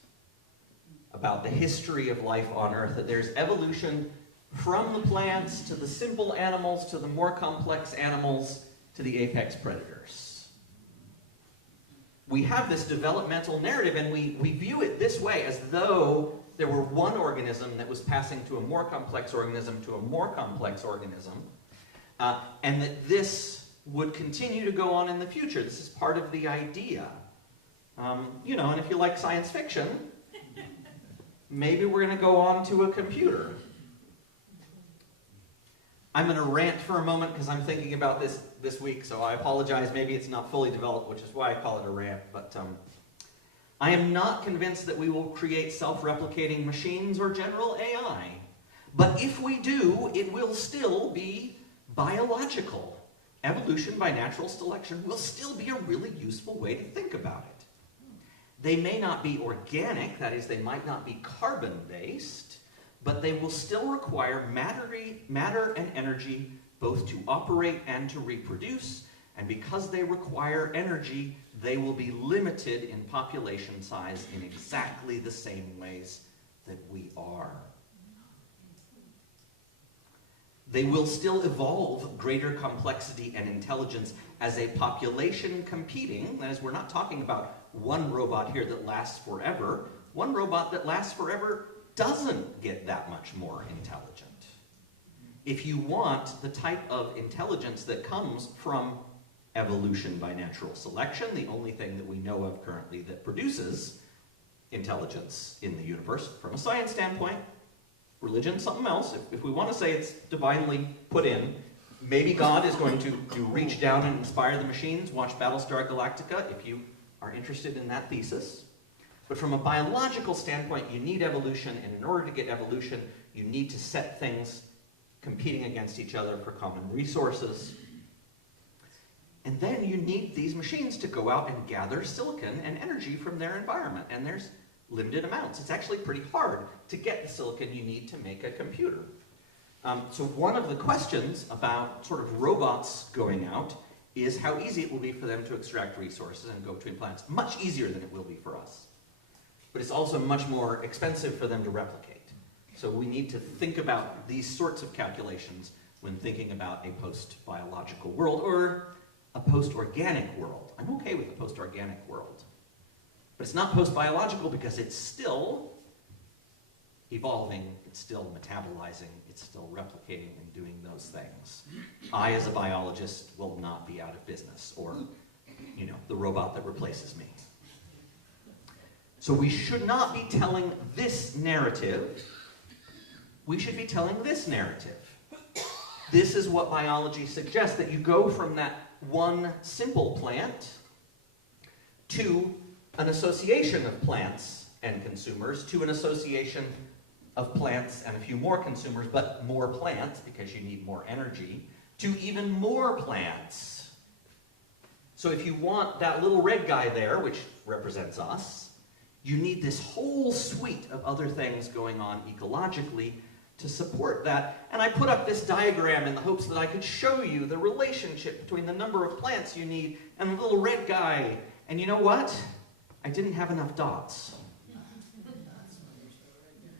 about the history of life on Earth? That there's evolution from the plants to the simple animals to the more complex animals to the apex predators. We have this developmental narrative and we view it this way as though there were one organism that was passing to a more complex organism to a more complex organism, and that this would continue to go on in the future. This is part of the idea. You know, and if you like science fiction, maybe we're going to go on to a computer. I'm going to rant for a moment because I'm thinking about this week, so I apologize. Maybe it's not fully developed, which is why I call it a rant. But I am not convinced that we will create self-replicating machines or general AI. But if we do, it will still be biological. Evolution by natural selection will still be a really useful way to think about it. They may not be organic, that is, they might not be carbon-based, but they will still require matter and energy both to operate and to reproduce, and because they require energy, they will be limited in population size in exactly the same ways that we are. They will still evolve greater complexity and intelligence as a population competing. That is, we're not talking about one robot here that lasts forever. One robot that lasts forever doesn't get that much more intelligent. If you want the type of intelligence that comes from evolution by natural selection, the only thing that we know of currently that produces intelligence in the universe from a science standpoint, religion, something else. If we want to say it's divinely put in, maybe God is going to reach down and inspire the machines. Watch Battlestar Galactica if you are interested in that thesis. But from a biological standpoint, you need evolution, and in order to get evolution, you need to set things competing against each other for common resources. And then you need these machines to go out and gather silicon and energy from their environment, and there's limited amounts. It's actually pretty hard to get the silicon you need to make a computer. So one of the questions about sort of robots going out is how easy it will be for them to extract resources and go between planets. Much easier than it will be for us. But it's also much more expensive for them to replicate. So we need to think about these sorts of calculations when thinking about a post-biological world or a post-organic world. I'm okay with a post-organic world. But it's not post-biological because it's still evolving, it's still metabolizing, it's still replicating and doing those things. I, as a biologist, will not be out of business, or, you know, the robot that replaces me. So we should not be telling this narrative. We should be telling this narrative. This is what biology suggests, that you go from that one simple plant to an association of plants and consumers, to an association of plants and a few more consumers, but more plants because you need more energy, to even more plants. So if you want that little red guy there, which represents us, you need this whole suite of other things going on ecologically to support that. And I put up this diagram in the hopes that I could show you the relationship between the number of plants you need and the little red guy. And you know what? I didn't have enough dots.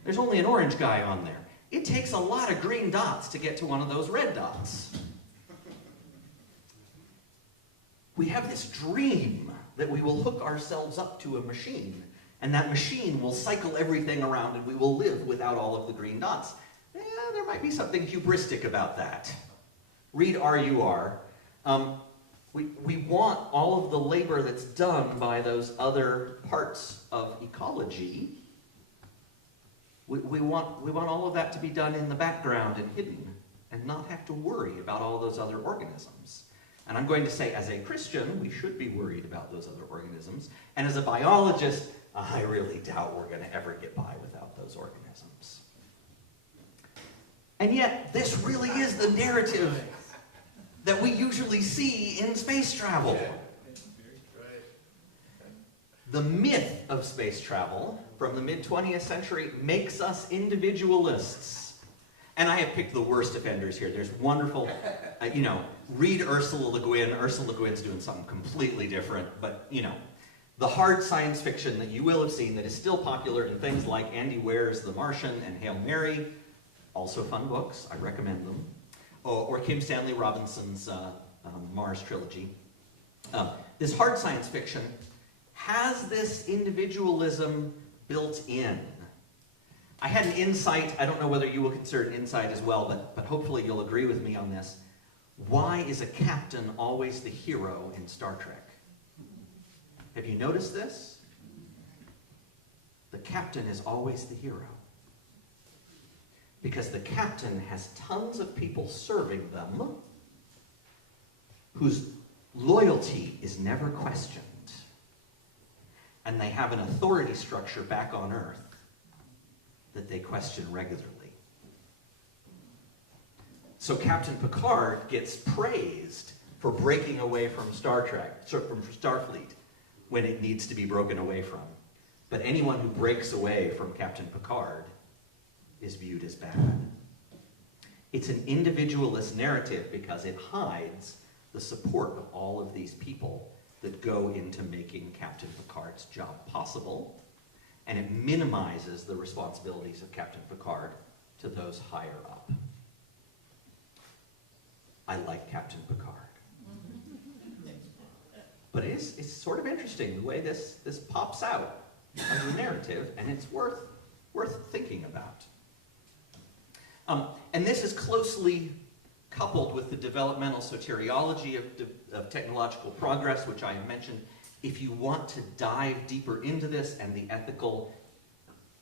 There's only an orange guy on there. It takes a lot of green dots to get to one of those red dots. We have this dream that we will hook ourselves up to a machine, and that machine will cycle everything around and we will live without all of the green dots. Yeah, there might be something hubristic about that. Read RUR. We want all of the labor that's done by those other parts of ecology. We want all of that to be done in the background and hidden, and not have to worry about all those other organisms. And I'm going to say, as a Christian, we should be worried about those other organisms. And as a biologist, I really doubt we're going to ever get by without those organisms. And yet, this really is the narrative that we usually see in space travel. The myth of space travel from the mid-20th century makes us individualists. And I have picked the worst offenders here. There's wonderful, read Ursula Le Guin. Ursula Le Guin's doing something completely different, but, the hard science fiction that you will have seen that is still popular in things like Andy Weir's The Martian and Hail Mary, also fun books, I recommend them, or Kim Stanley Robinson's Mars trilogy. This hard science fiction has this individualism built in. I had an insight, I don't know whether you will consider it an insight as well, but hopefully you'll agree with me on this. Why is a captain always the hero in Star Trek? Have you noticed this? The captain is always the hero. Because the captain has tons of people serving them whose loyalty is never questioned. And they have an authority structure back on Earth that they question regularly. So Captain Picard gets praised for breaking away from Star Trek, from Starfleet, when it needs to be broken away from. But anyone who breaks away from Captain Picard is viewed as bad. It's an individualist narrative because it hides the support of all of these people that go into making Captain Picard's job possible, and it minimizes the responsibilities of Captain Picard to those higher up. I like Captain Picard. But it's sort of interesting the way this pops out as a narrative, and it's worth thinking about. And this is closely coupled with the developmental soteriology of technological progress, which I have mentioned. If you want to dive deeper into this and the ethical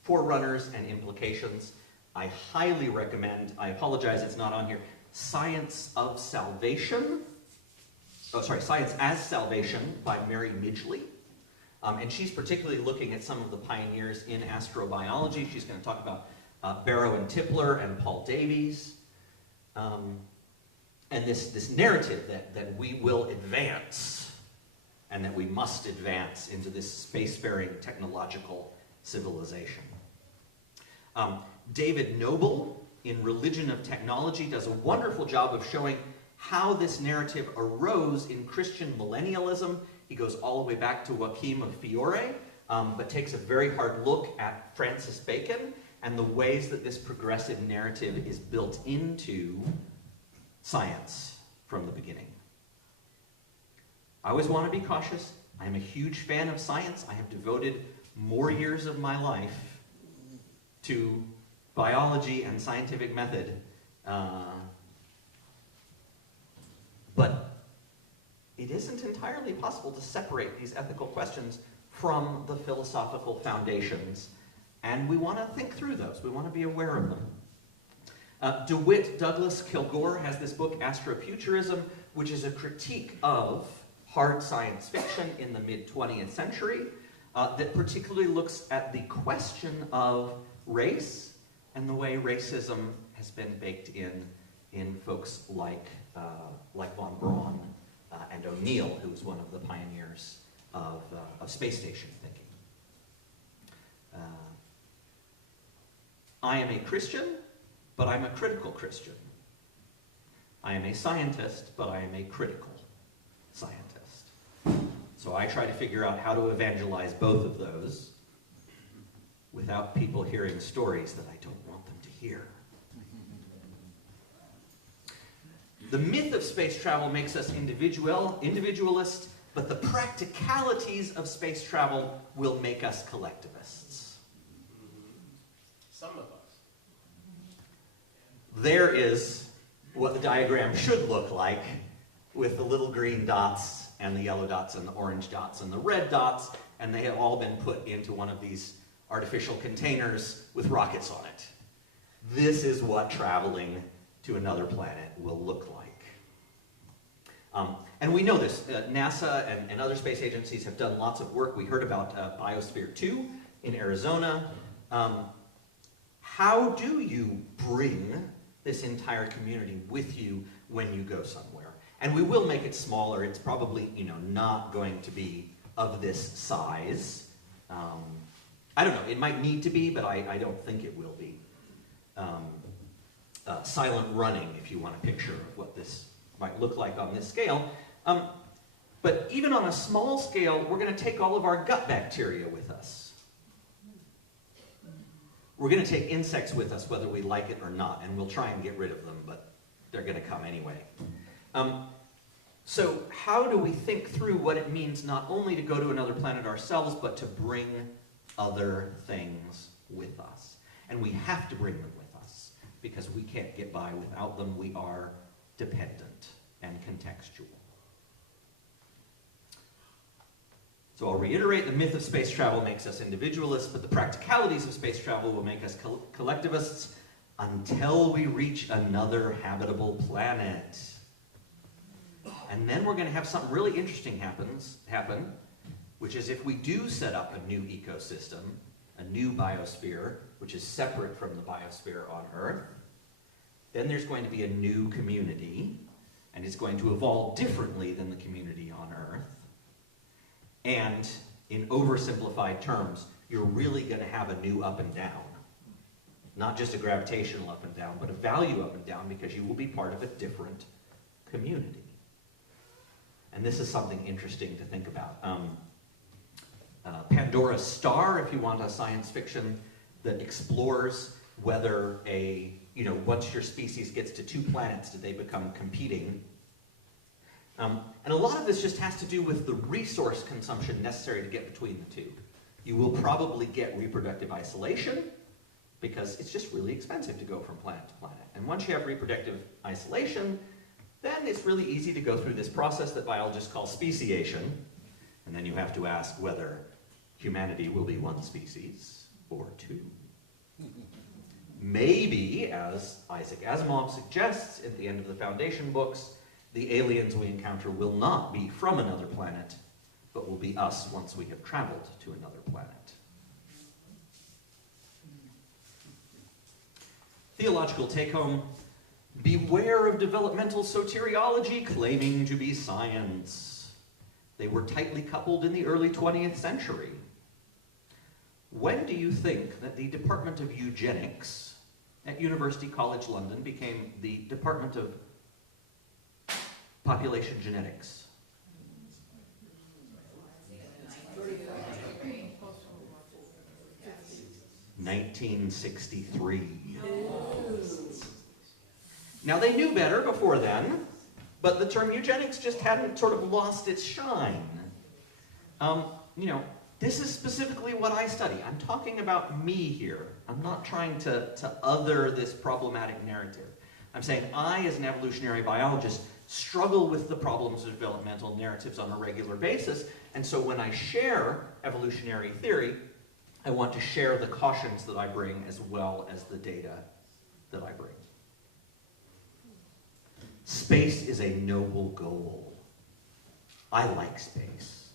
forerunners and implications, I highly recommend, I apologize it's not on here, Science as Salvation by Mary Midgley. And she's particularly looking at some of the pioneers in astrobiology. She's going to talk about Barrow and Tipler and Paul Davies. And this narrative that we will advance and that we must advance into this spacefaring technological civilization. David Noble, in Religion of Technology, does a wonderful job of showing how this narrative arose in Christian millennialism. He goes all the way back to Joachim of Fiore, but takes a very hard look at Francis Bacon and the ways that this progressive narrative is built into science from the beginning. I always want to be cautious. I am a huge fan of science. I have devoted more years of my life to biology and scientific method. But it isn't entirely possible to separate these ethical questions from the philosophical foundations, and we want to think through those. We want to be aware of them. DeWitt Douglas Kilgore has this book, Astrofuturism, which is a critique of hard science fiction in the mid-20th century that particularly looks at the question of race and the way racism has been baked in folks like von Braun and O'Neill, who was one of the pioneers of space station thinking. I am a Christian, but I'm a critical Christian. I am a scientist, but I am a critical scientist. So I try to figure out how to evangelize both of those without people hearing stories that I don't want them to hear. The myth of space travel makes us individualist, but the practicalities of space travel will make us collectivists. Some of us. There is what the diagram should look like, with the little green dots and the yellow dots and the orange dots and the red dots, and they have all been put into one of these artificial containers with rockets on it. This is what traveling to another planet will look like. And we know this. NASA and other space agencies have done lots of work. We heard about Biosphere 2 in Arizona. How do you bring this entire community with you when you go somewhere? And we will make it smaller. It's probably, not going to be of this size. I don't know. It might need to be, but I don't think it will be. Silent running, if you want a picture of what this might look like on this scale. But even on a small scale, we're going to take all of our gut bacteria with us. We're going to take insects with us, whether we like it or not, and we'll try and get rid of them, but they're going to come anyway. So how do we think through what it means not only to go to another planet ourselves, but to bring other things with us? And we have to bring them with us, because we can't get by without them. We are dependent and contextual. So I'll reiterate, the myth of space travel makes us individualists, but the practicalities of space travel will make us collectivists until we reach another habitable planet. And then we're going to have something really interesting happen, which is if we do set up a new ecosystem, a new biosphere, which is separate from the biosphere on Earth, then there's going to be a new community, and it's going to evolve differently than the community on Earth. And in oversimplified terms, you're really going to have a new up and down. Not just a gravitational up and down, but a value up and down, because you will be part of a different community. And this is something interesting to think about. Pandora's Star, if you want a science fiction that explores whether once your species gets to 2 planets, do they become competing? And a lot of this just has to do with the resource consumption necessary to get between the two. You will probably get reproductive isolation, because it's just really expensive to go from planet to planet. And once you have reproductive isolation, then it's really easy to go through this process that biologists call speciation. And then you have to ask whether humanity will be 1 species or 2. Maybe, as Isaac Asimov suggests at the end of the Foundation books, the aliens we encounter will not be from another planet, but will be us once we have traveled to another planet. Theological take-home: beware of developmental soteriology claiming to be science. They were tightly coupled in the early 20th century. When do you think that the Department of Eugenics at University College London became the Department of Population Genetics? 1963. Now, they knew better before then, but the term eugenics just hadn't sort of lost its shine. This is specifically what I study. I'm talking about me here. I'm not trying to other this problematic narrative. I'm saying I, as an evolutionary biologist, struggle with the problems of developmental narratives on a regular basis, and so when I share evolutionary theory, I want to share the cautions that I bring as well as the data that I bring. Space is a noble goal. I like space.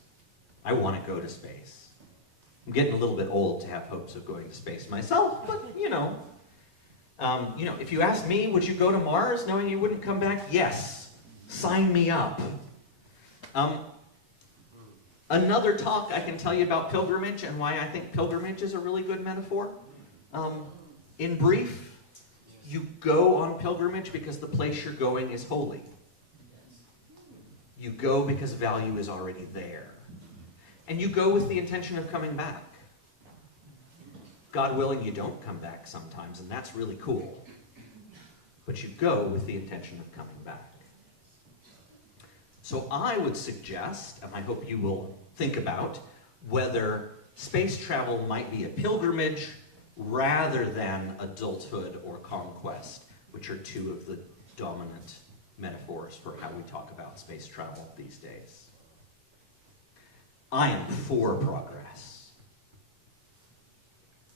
I want to go to space. I'm getting a little bit old to have hopes of going to space myself, but if you ask me, would you go to Mars knowing you wouldn't come back? Yes. Sign me up. Another talk I can tell you about pilgrimage and why I think pilgrimage is a really good metaphor. In brief, you go on pilgrimage because the place you're going is holy. You go because value is already there. And you go with the intention of coming back. God willing, you don't come back sometimes, and that's really cool. But you go with the intention of coming back. So I would suggest, and I hope you will think about, whether space travel might be a pilgrimage rather than adulthood or conquest, which are 2 of the dominant metaphors for how we talk about space travel these days. I am for progress,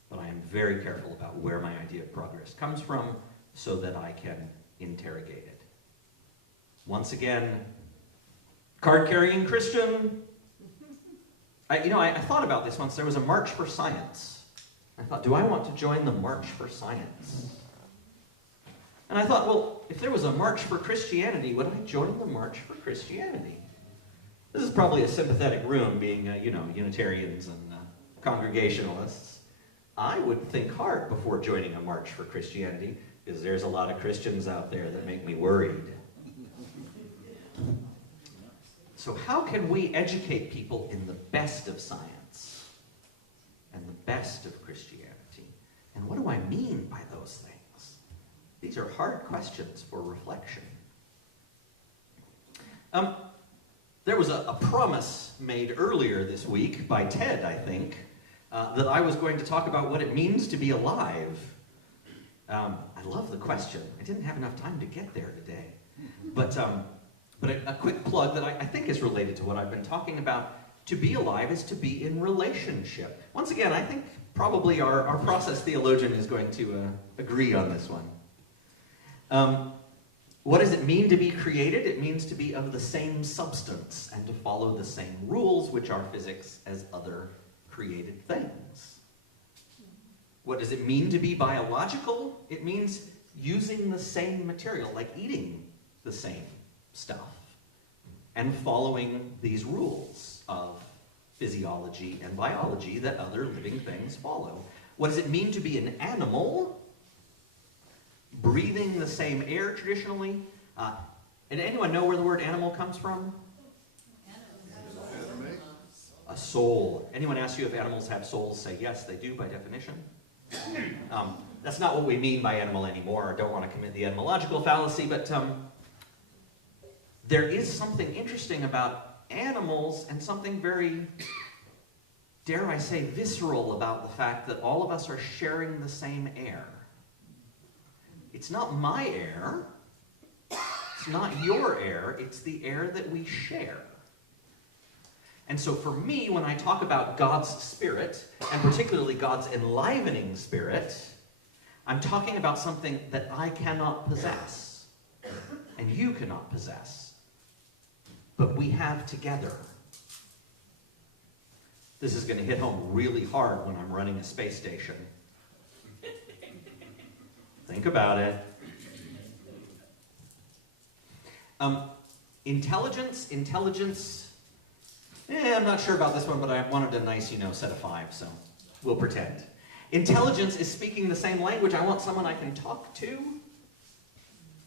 but I am very careful about where my idea of progress comes from so that I can interrogate it. Once again, card-carrying Christian. I thought about this once. There was a March for Science. I thought, do I want to join the March for Science? And I thought, well, if there was a March for Christianity, would I join the March for Christianity? This is probably a sympathetic room, being, Unitarians and Congregationalists. I would think hard before joining a March for Christianity, because there's a lot of Christians out there that make me worried. So how can we educate people in the best of science and the best of Christianity? And what do I mean by those things? These are hard questions for reflection. There was a promise made earlier this week by Ted, I think, that I was going to talk about what it means to be alive. I love the question. I didn't have enough time to get there today. But a quick plug that I think is related to what I've been talking about. To be alive is to be in relationship. Once again, I think probably our process theologian is going to agree on this one. What does it mean to be created? It means to be of the same substance and to follow the same rules, which are physics, as other created things. What does it mean to be biological? It means using the same material, like eating the same stuff, and following these rules of physiology and biology that other living things follow. What does it mean to be an animal? breathing the same air traditionally. And anyone know where the word animal comes from? A soul. Anyone ask you if animals have souls? Say yes, they do by definition. That's not what we mean by animal anymore. I don't want to commit the etymological fallacy, but there is something interesting about animals and something very, dare I say, visceral about the fact that all of us are sharing the same air. It's not my air. It's not your air. It's the air that we share. And so for me, when I talk about God's Spirit, and particularly God's enlivening Spirit, I'm talking about something that I cannot possess, and you cannot possess, but we have together. This is going to hit home really hard when I'm running a space station. Think about it. Intelligence, I'm not sure about this one, but I wanted a nice, set of 5, so we'll pretend. Intelligence is speaking the same language. I want someone I can talk to.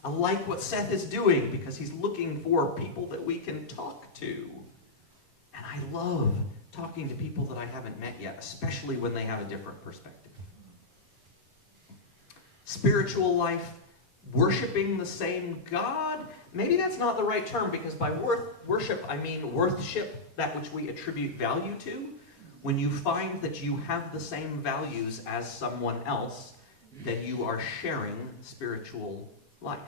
I like what Seth is doing because he's looking for people that we can talk to. And I love talking to people that I haven't met yet, especially when they have a different perspective. Spiritual life, worshiping the same God. Maybe that's not the right term, because by worship I mean worship, that which we attribute value to. When you find that you have the same values as someone else, that you are sharing spiritual life.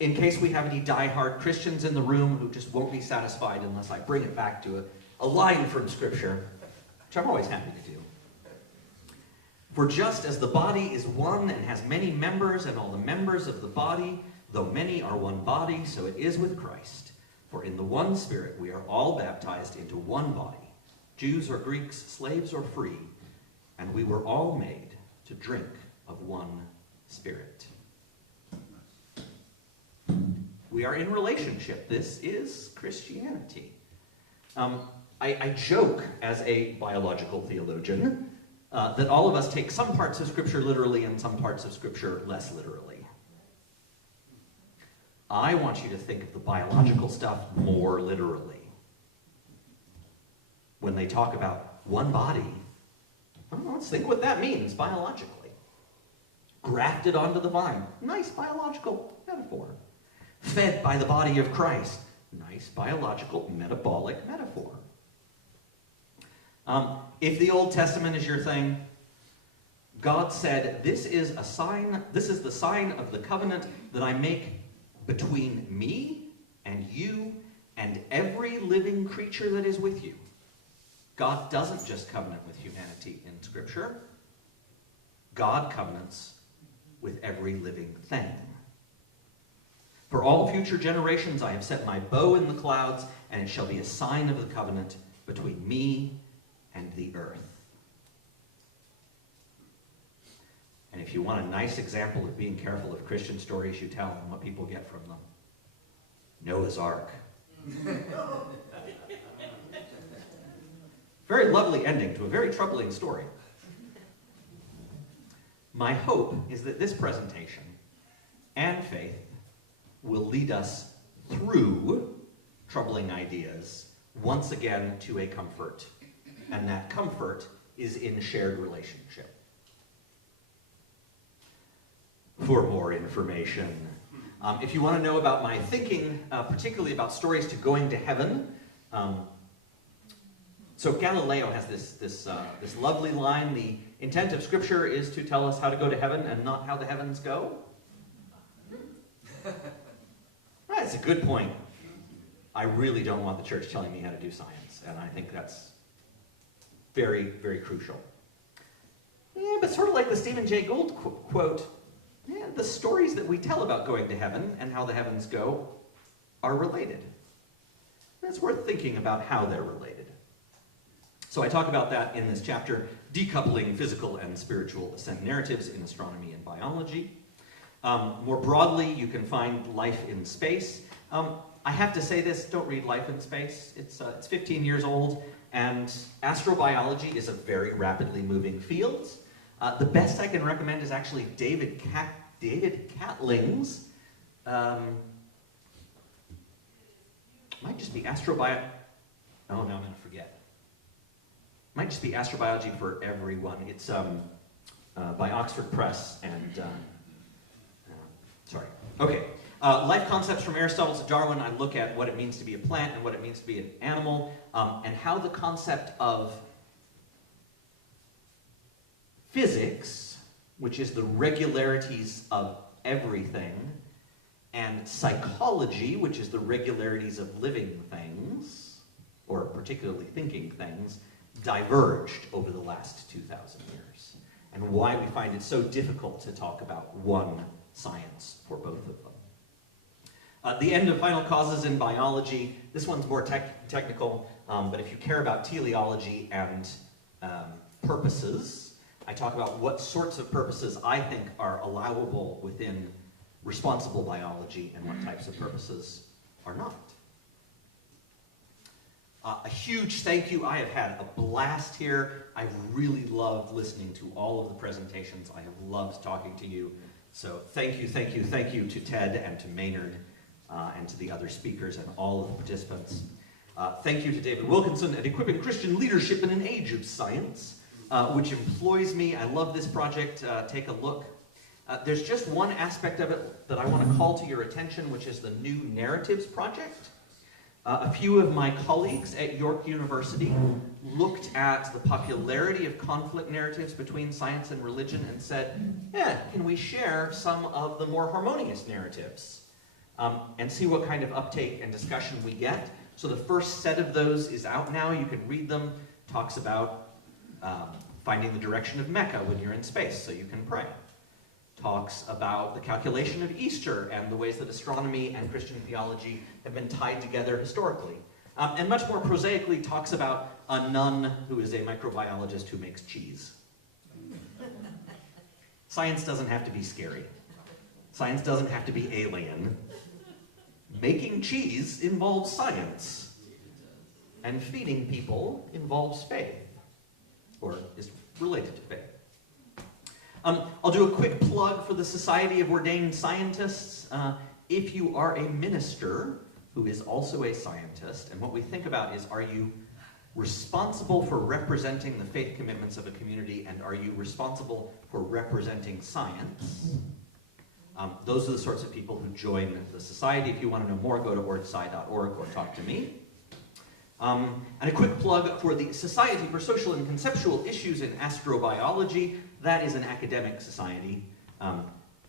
In case we have any die-hard Christians in the room who just won't be satisfied unless I bring it back to a line from Scripture, which I'm always happy to do. For just as the body is one and has many members, and all the members of the body, though many, are one body, so it is with Christ. For in the one Spirit we are all baptized into one body, Jews or Greeks, slaves or free, and we were all made to drink of one Spirit. We are in relationship. This is Christianity. I joke as a biological theologian that all of us take some parts of Scripture literally and some parts of Scripture less literally. I want you to think of the biological stuff more literally. When they talk about one body, well, let's think what that means biologically. Grafted onto the vine. Nice biological metaphor. Fed by the body of Christ. Nice biological metabolic metaphor. If the Old Testament is your thing, God said, this is the sign of the covenant that I make between me and you and every living creature that is with you. God doesn't just covenant with humanity in Scripture. God covenants with every living thing. For all future generations I have set my bow in the clouds, and it shall be a sign of the covenant between me and the earth. And if you want a nice example of being careful of Christian stories you tell and what people get from them, Noah's Ark. Very lovely ending to a very troubling story. My hope is that this presentation and faith will lead us through troubling ideas once again to a comfort. And that comfort is in shared relationship. For more information, if you want to know about my thinking, particularly about stories to going to heaven, so Galileo has this lovely line: the intent of Scripture is to tell us how to go to heaven and not how the heavens go. That's a good point. I really don't want the church telling me how to do science, and I think that's very, very crucial. Yeah, but sort of like the Stephen Jay Gould quote, yeah, the stories that we tell about going to heaven and how the heavens go are related. It's worth thinking about how they're related. So I talk about that in this chapter, decoupling physical and spiritual ascent narratives in astronomy and biology. More broadly, you can find Life in Space. I have to say this, don't read Life in Space. It's 15 years old. And astrobiology is a very rapidly moving field. The best I can recommend is actually David Catling's, might just be astrobiology. Oh, no, I'm going to forget. Might just be Astrobiology for Everyone. It's by Oxford Press and, sorry. Okay, life concepts from Aristotle to Darwin. I look at what it means to be a plant and what it means to be an animal, and how the concept of physics, which is the regularities of everything, and psychology, which is the regularities of living things, or particularly thinking things, diverged over the last 2,000 years, and why we find it so difficult to talk about one science for both of them. The end of final causes in biology. This one's more technical, but if you care about teleology and purposes, I talk about what sorts of purposes I think are allowable within responsible biology and what types of purposes are not. A huge thank you. I have had a blast here. I've really loved listening to all of the presentations. I have loved talking to you. So thank you to Ted and to Maynard and to the other speakers and all of the participants. Thank you to David Wilkinson at Equipping Christian Leadership in an Age of Science, which employs me. I love this project. Take a look. There's just one aspect of it that I want to call to your attention, which is the New Narratives Project. A few of my colleagues at York University looked at the popularity of conflict narratives between science and religion and said, yeah, can we share some of the more harmonious narratives and see what kind of uptake and discussion we get. So the first set of those is out now. You can read them. Talks about finding the direction of Mecca when you're in space so you can pray. Talks about the calculation of Easter and the ways that astronomy and Christian theology have been tied together historically. And much more prosaically talks about a nun who is a microbiologist who makes cheese. Science doesn't have to be scary. Science doesn't have to be alien. Making cheese involves science. And feeding people involves faith, or is related to faith. I'll do a quick plug for the Society of Ordained Scientists. If you are a minister who is also a scientist, and what we think about is, are you responsible for representing the faith commitments of a community, and are you responsible for representing science? Those are the sorts of people who join the society. If you want to know more, go to ordsci.org or talk to me. And a quick plug for the Society for Social and Conceptual Issues in Astrobiology. That is an academic society.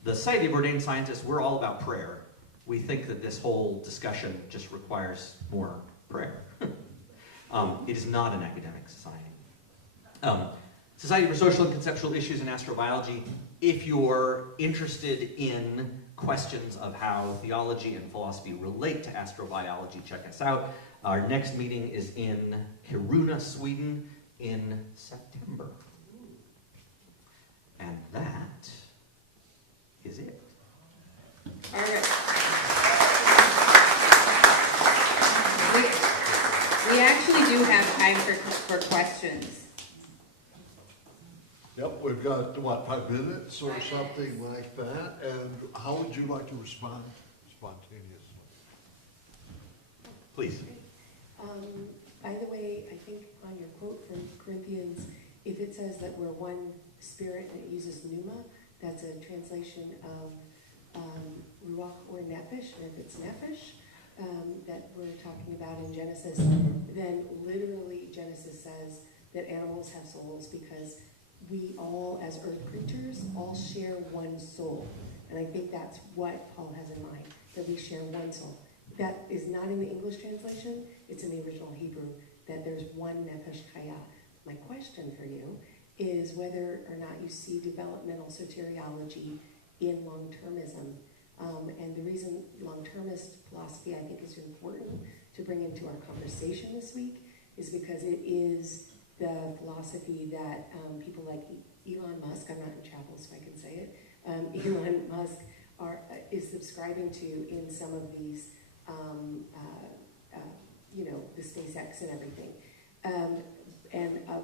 The Society of Ordained Scientists, we're all about prayer. We think that this whole discussion just requires more prayer. It is not an academic society. Society for Social and Conceptual Issues in Astrobiology, if you're interested in questions of how theology and philosophy relate to astrobiology, check us out. Our next meeting is in Kiruna, Sweden in September. And that is it. All right. We actually do have time for questions. Yep, we've got, what, 5 minutes or something like that, and how would you like to respond spontaneously? Please. By the way, I think on your quote from Corinthians, if it says that we're one spirit and it uses pneuma, that's a translation of ruach or nephesh, and if it's nephesh that we're talking about in Genesis, then literally Genesis says that animals have souls because we all, as earth creatures, all share one soul. And I think that's what Paul has in mind, that we share one soul. That is not in the English translation, it's in the original Hebrew, that there's one nefesh chaya. My question for you is whether or not you see developmental soteriology in long-termism. And the reason long-termist philosophy I think is important to bring into our conversation this week is because it is the philosophy that people like Elon Musk, I'm not in chapel so I can say it, Elon Musk is subscribing to in some of these, the SpaceX and everything. And a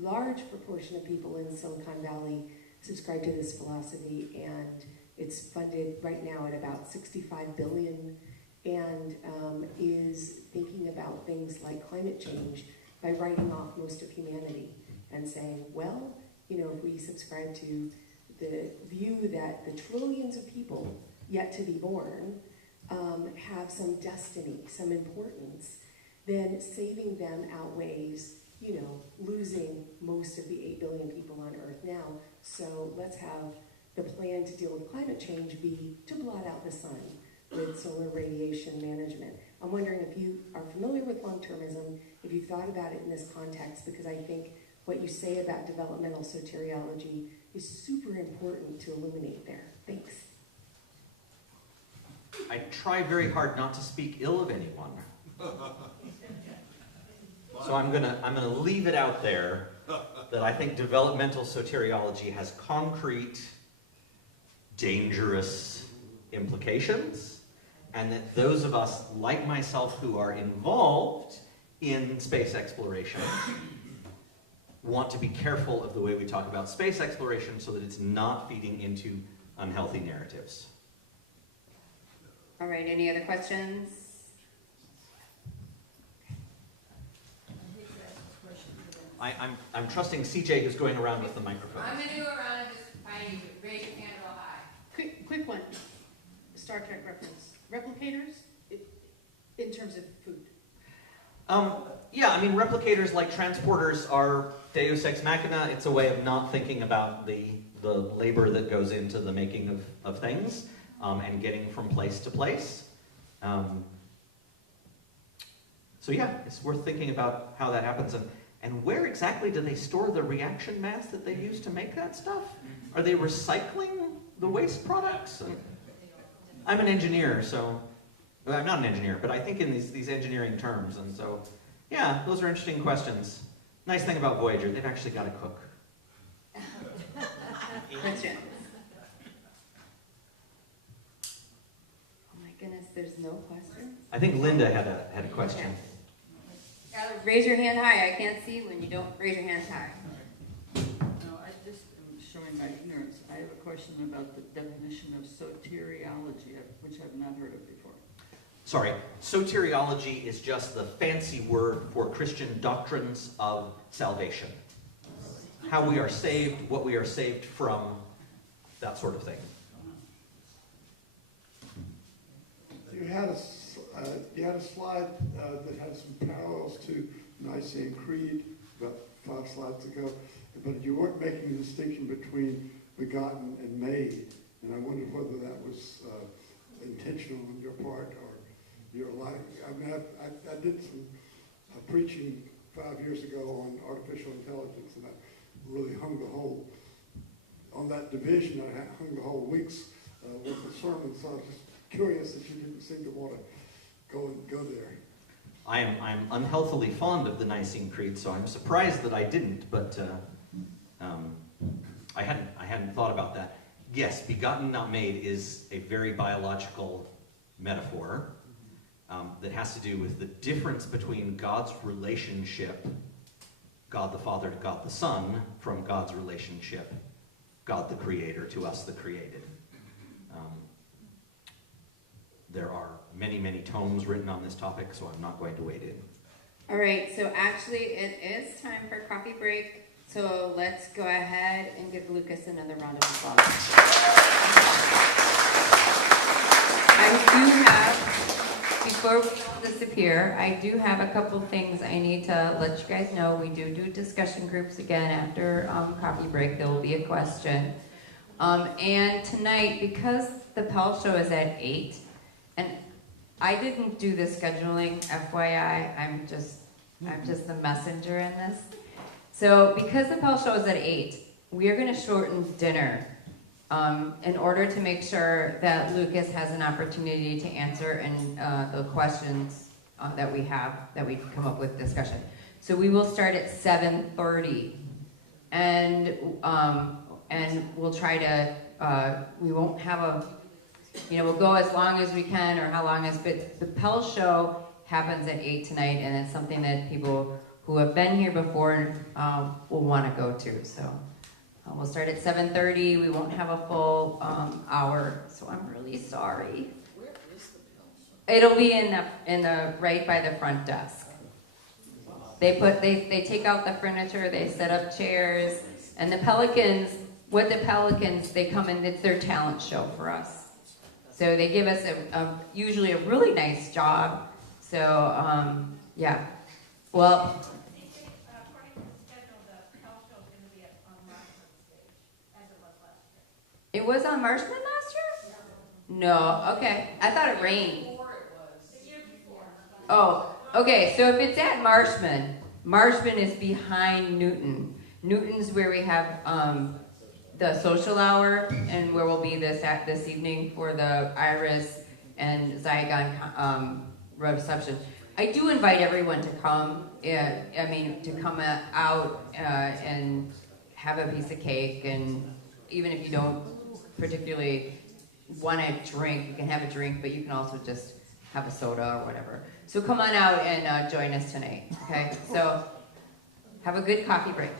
large proportion of people in Silicon Valley subscribe to this philosophy, and it's funded right now at about $65 billion, and is thinking about things like climate change by writing off most of humanity and saying, well, you know, if we subscribe to the view that the trillions of people yet to be born have some destiny, some importance, then saving them outweighs, you know, losing most of the 8 billion people on Earth now. So let's have the plan to deal with climate change be to blot out the sun with solar radiation management. I'm wondering if you are familiar with long-termism, if you've thought about it in this context, because I think what you say about developmental soteriology is super important to illuminate there. Thanks. I try very hard not to speak ill of anyone. So I'm gonna leave it out there that I think developmental soteriology has concrete, dangerous implications, and that those of us, like myself, who are involved in space exploration want to be careful of the way we talk about space exploration so that it's not feeding into unhealthy narratives. All right, any other questions? I'm trusting CJ, who's going around with the microphone. I'm gonna go around and just find you. Raise your hand real high. Quick one. Star Trek reference. Replicators, in terms of food. Yeah, I mean, replicators like transporters are deus ex machina. It's a way of not thinking about the labor that goes into the making of things and getting from place to place. So yeah, it's worth thinking about how that happens. And where exactly do they store the reaction mass that they use to make that stuff? Are they recycling the waste products? I'm an engineer, so... Well, I'm not an engineer, but I think in these engineering terms, and so... Yeah, those are interesting questions. Nice thing about Voyager, they've actually got a cook. Question. Oh my goodness, there's no questions? I think Linda had a question. Okay. Raise your hand high. I can't see when you don't raise your hands high. No, I just am showing my ignorance. I have a question about the definition of soteriology, which I've not heard of before. Sorry, soteriology is just the fancy word for Christian doctrines of salvation. How we are saved, what we are saved from, that sort of thing. You had a slide that had some parallels to Nicene Creed about 5 slides ago, but you weren't making a distinction between begotten and made, and I wondered whether that was intentional on your part or your life. I mean, I did some preaching 5 years ago on artificial intelligence, and I really hung the whole, on that division, I hung the whole weeks with the sermon, so I was just curious that you didn't seem to want to go there. I'm unhealthily fond of the Nicene Creed, so I'm surprised that I didn't, but I hadn't thought about that. Yes, begotten, not made is a very biological metaphor that has to do with the difference between God's relationship, God the Father to God the Son, from God's relationship, God the Creator to us the created. There are many, many tomes written on this topic, so I'm not going to wade in. All right, so actually it is time for a coffee break. So let's go ahead and give Lucas another round of applause. I do have, before we all disappear, I do have a couple things I need to let you guys know. We do discussion groups again after coffee break. There will be a question. And tonight, because the Pell Show is at 8, and I didn't do the scheduling, FYI, I'm just the messenger in this. So because the Pell Show is at 8, we are going to shorten dinner in order to make sure that Lucas has an opportunity to answer and the questions that we come up with discussion. So we will start at 7:30, and we'll try to we won't have a, we'll go as long as we can or how long as, but the Pell Show happens at 8 tonight, and it's something that people who who have been here before will want to go to. So we'll start at 7:30. We won't have a full hour, so I'm really sorry. Where is the pill? It'll be in the right by the front desk. They take out the furniture, they set up chairs, and the Pelicans, they come in, it's their talent show for us. So they give us usually a really nice job. So, yeah. Well, According to the schedule, the health show is going to be on Marshman stage, as it was last year. it was on Marshman last year? No, okay. I thought it rained. Before it was. The year before. Oh, okay, so if it's at Marshman, Marshman is behind Newton. Newton's where we have the social hour and where we'll be this evening for the IRAS and Zygon reception. I do invite everyone to come, to come out and have a piece of cake, and even if you don't particularly want to drink, you can have a drink, but you can also just have a soda or whatever. So come on out and join us tonight, okay? So have a good coffee break.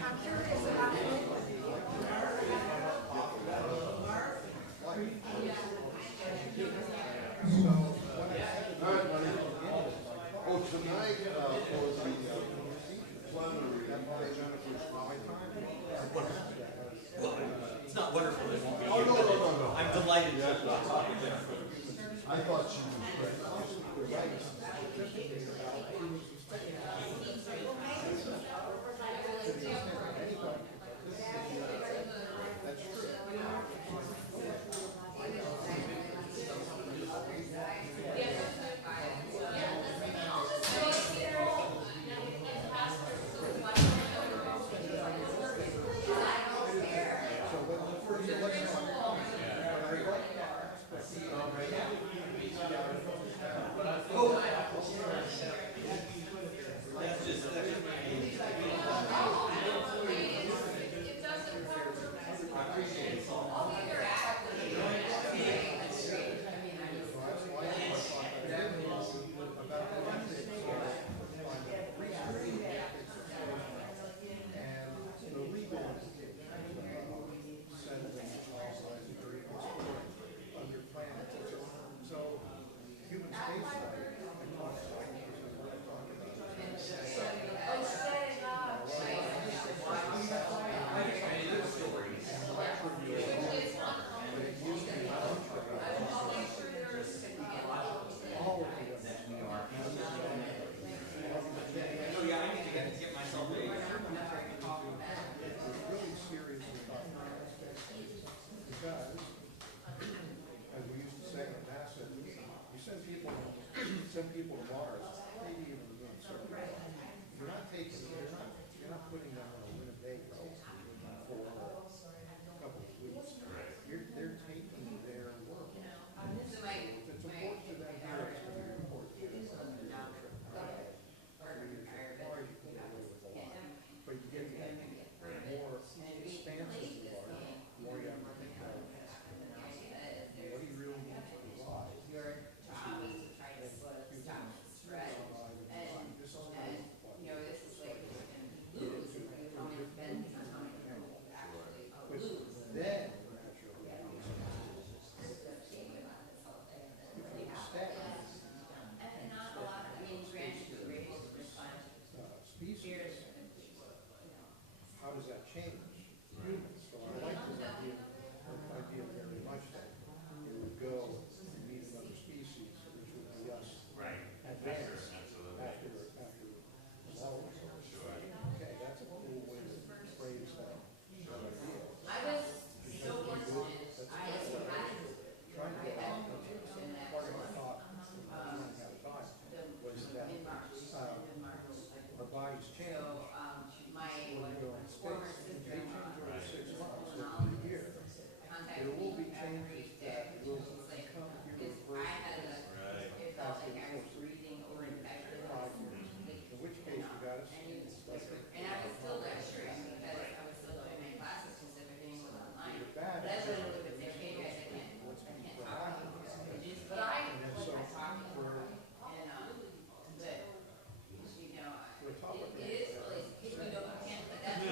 I'm curious All right, buddy. Oh, tonight, for the plenary, It's not wonderful that it won't be oh, here, no, but no, no, no. I'm delighted to talk to you. I thought she was great. Send people to Mars, maybe even the moon. So you're not putting them on a Winnebago for a couple of weeks. They're taking their work. If it's important to them here, it's going to be important to them. But you get more expansive you are, the more you have to think about what do you really need to provide. How does that change humans? So I like this idea very much that it would go and meet another species, which would be us advanced after development. Okay, that's a cool way to phrase that idea. Trying to get out part of my thought was that our bodies change. When we go in space, they change over 6 months, every year. There will be changes that will come irreversible after the course of 5 years. In which case, you got to see it's like And I was still lecturing because I was still doing my classes because everything was online. the bad. But I literally would say, okay, guys, I can't talk. But I talk. But, it is really, you can't, but that's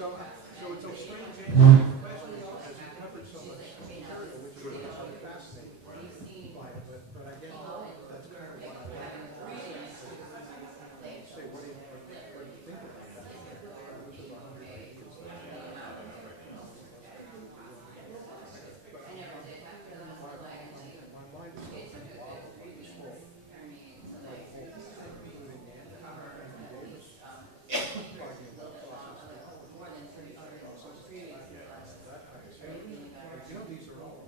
So it's so strange, as you covered so much material, which is really fascinating by it, but I guess that's kind of what I say, what do you think about that? Which is 100 years. My mind is so wow, this whole these are all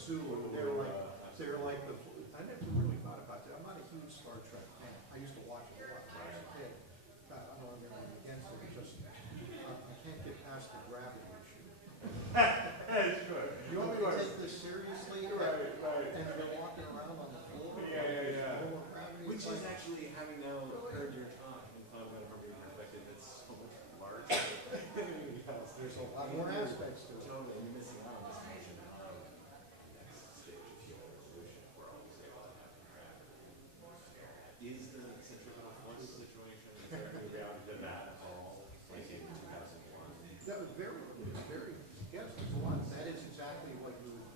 Sulu, they're like the, I never really thought about that. I'm not a huge Star Trek fan. I used to watch it a lot when I was a kid. I don't know anything against it, it's just, I can't get past the gravity issue. You want me to take this seriously? Right. And they're walking around on the floor? Yeah. Lower gravity. Which It's is like- actually, having now heard your talk and thought about it from your perspective, it's so much larger than anything else. There's a lot more aspects to it. Totally, you're missing out on this notion of the next stage of human evolution where all these able to happen forever. Is the centrifugal force situation, is there any reality to that at all, like in 2001? That was very, yes, there's a lot. That is exactly what you would,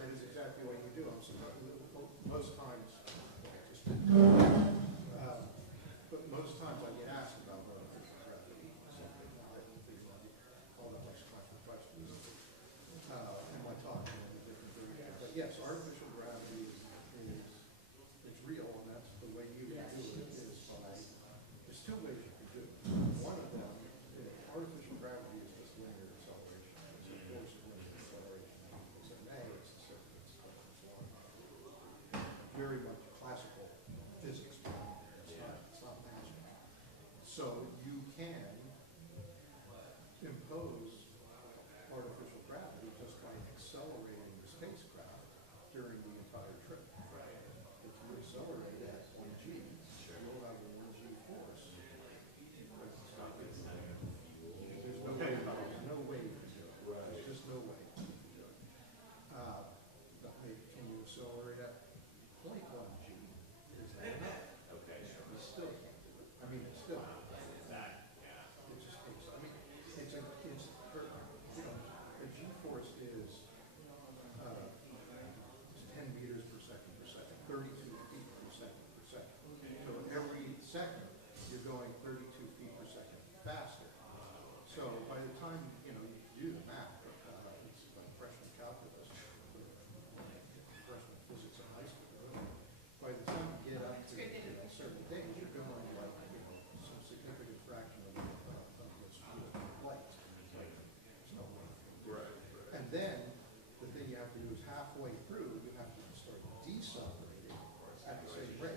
that is exactly what you do. I'm surprised, most times, but most times I get asked about artificial gravity, something all the most classical questions, in my talk, and different things. But yes, artificial gravity it's real, and that's the way you can do it is by, there's two ways you can do it. One of them, artificial gravity is just linear acceleration. It's a force of linear acceleration. It's an A, it's the surface, very much classical physics. It's not magic. So you can impose artificial gravity just by accelerating the spacecraft during the entire trip. Right. If you accelerate at 1g, you'll have a 1g force. There's no way you can do it. There's just no way. But maybe can you accelerate at 0.1g? Is that enough? Okay, sure. You still can't do it. I mean, it's still. It just takes, I mean, the g-force is 10 meters per second, 32 feet per second. So every second, you're going 32 feet per second faster. So by the time, you do the math, it's like freshman calculus, freshman physics in high school. By the time you get up to certain things, you're going like, some significant fraction of the speed of light. So, and then, the thing you have to do is halfway through, you have to start decelerating at the same rate.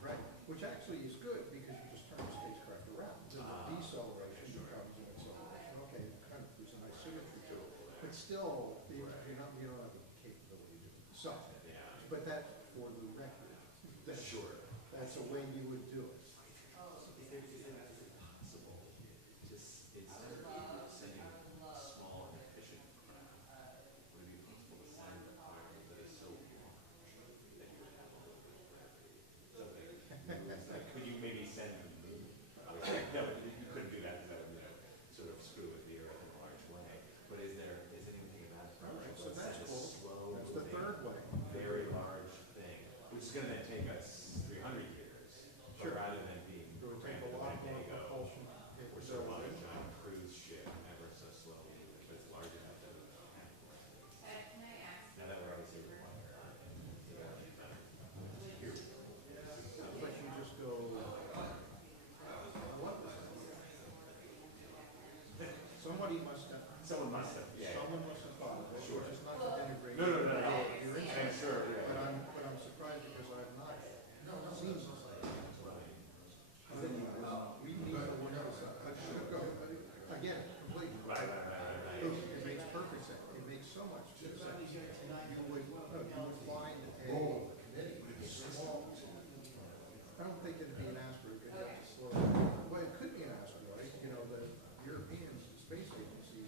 Right, which actually is good because you just turn the spacecraft around. Then the deceleration becomes an acceleration. Okay, there's a nice symmetry to it. But still, you don't have the capability to do it. So, but that's for the record. That's a way you would do it. Is it possible instead of sending small and efficient craft, would it be possible to send a particle that is so large that you would have a little bit of gravity? Could you maybe send the moon? No, you couldn't do that because that would sort of screw with the Earth in a large way. But is anything about it? All right, so Let's that's send a cool. slow That's the moving, third way. very large thing, which is going to take us 300 years. Sure. But rather than being It would take a programmed lot to more go, propulsion. we're sort of on a giant cruise ship, ever so slowly, but it's large enough that it would have more space. Can I ask? Now that we're obviously required. Here. But you just go, what was it? Somebody must have. Someone must have, Someone must have thought of it, Sure. which is not to denigrate. No. Your I'm insight. sure, yeah. But I'm surprised because I've not seen this. We need to look at this. Again, completely. Right. It makes perfect sense. It makes so much sense. You would find a small, I don't think it'd be an asteroid, because you have to slow it. Well, it could be an asteroid, the European Space Agency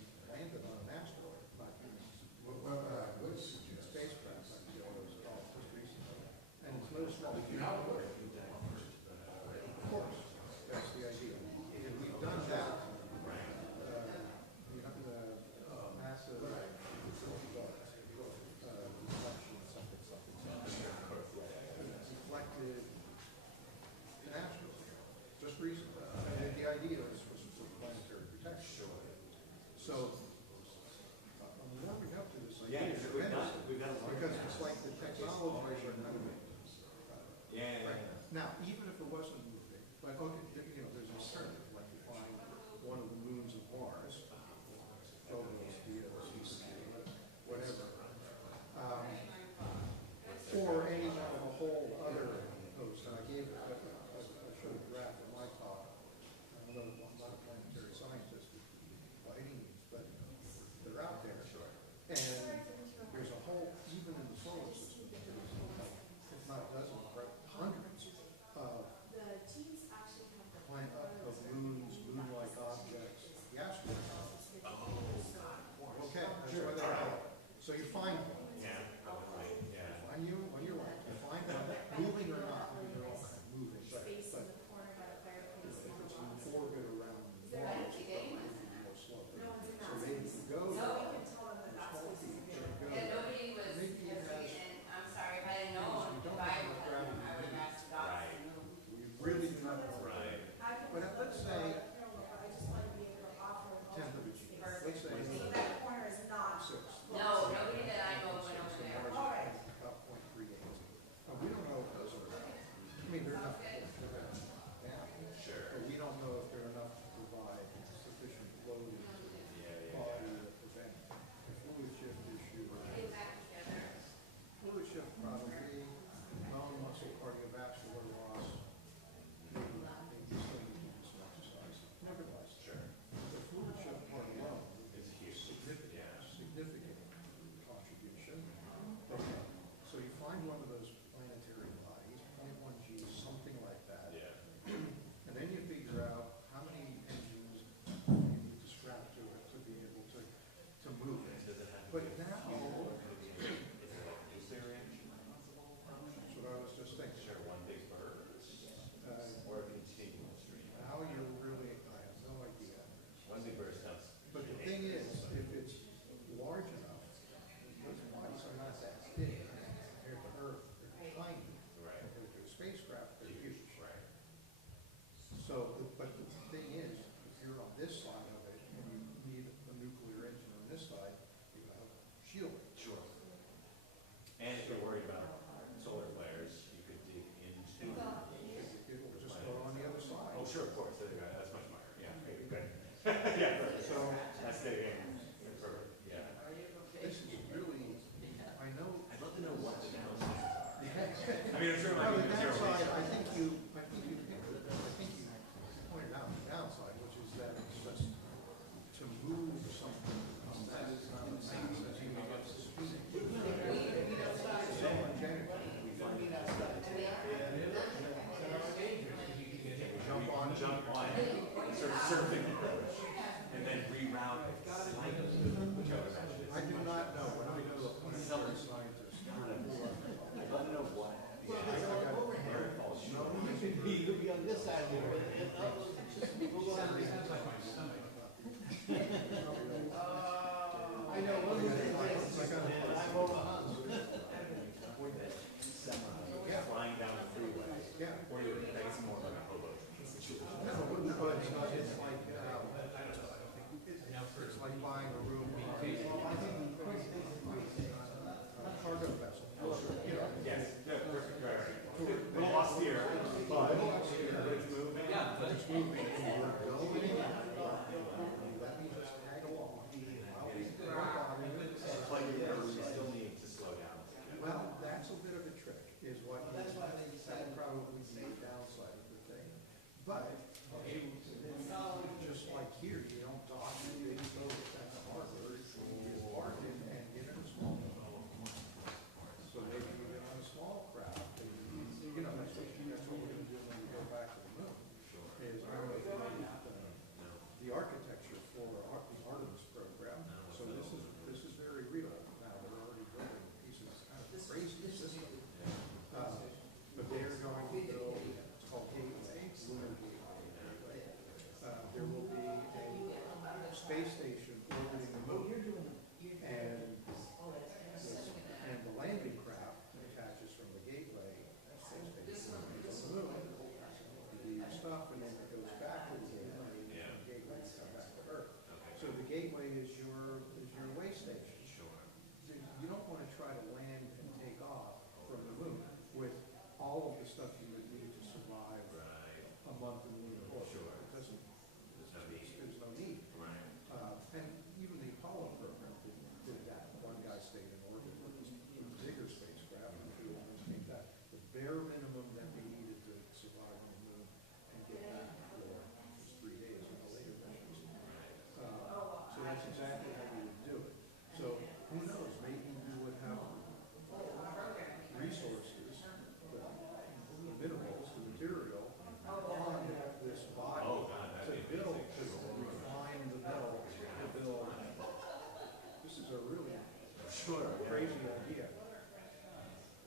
Sure. Crazy idea.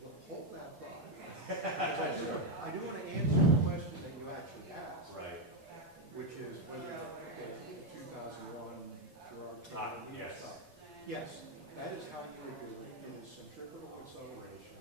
Well, hold that thought. Because I do want to answer the question that you actually asked. Right. Which is whether the 2001 Gerard Kennedy Yes. stuff. Yes, that is how you would do it. It is centripetal acceleration.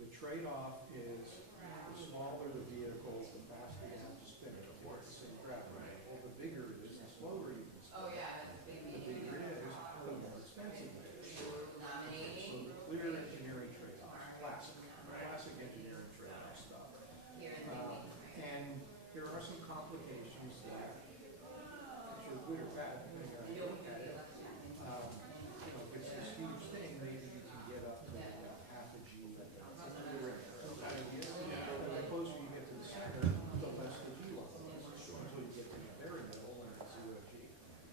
The trade-off is the smaller the vehicle, the faster you have to spin it. Of course. Same gravity. Well, the bigger it is, the slower you can spin. Oh, yeah, that's a big The bigger it is, the more expensive it is. So nominating the clear engineering trade-offs, classic engineering trade-off stuff. here in the And there are some complications that, which are good or bad, depending on how you look at it. You know, if it's this huge thing, maybe you can get up to half a G at the rim. The closer you get to the center, the less the G level is, until you get to the very middle and it's 0 G.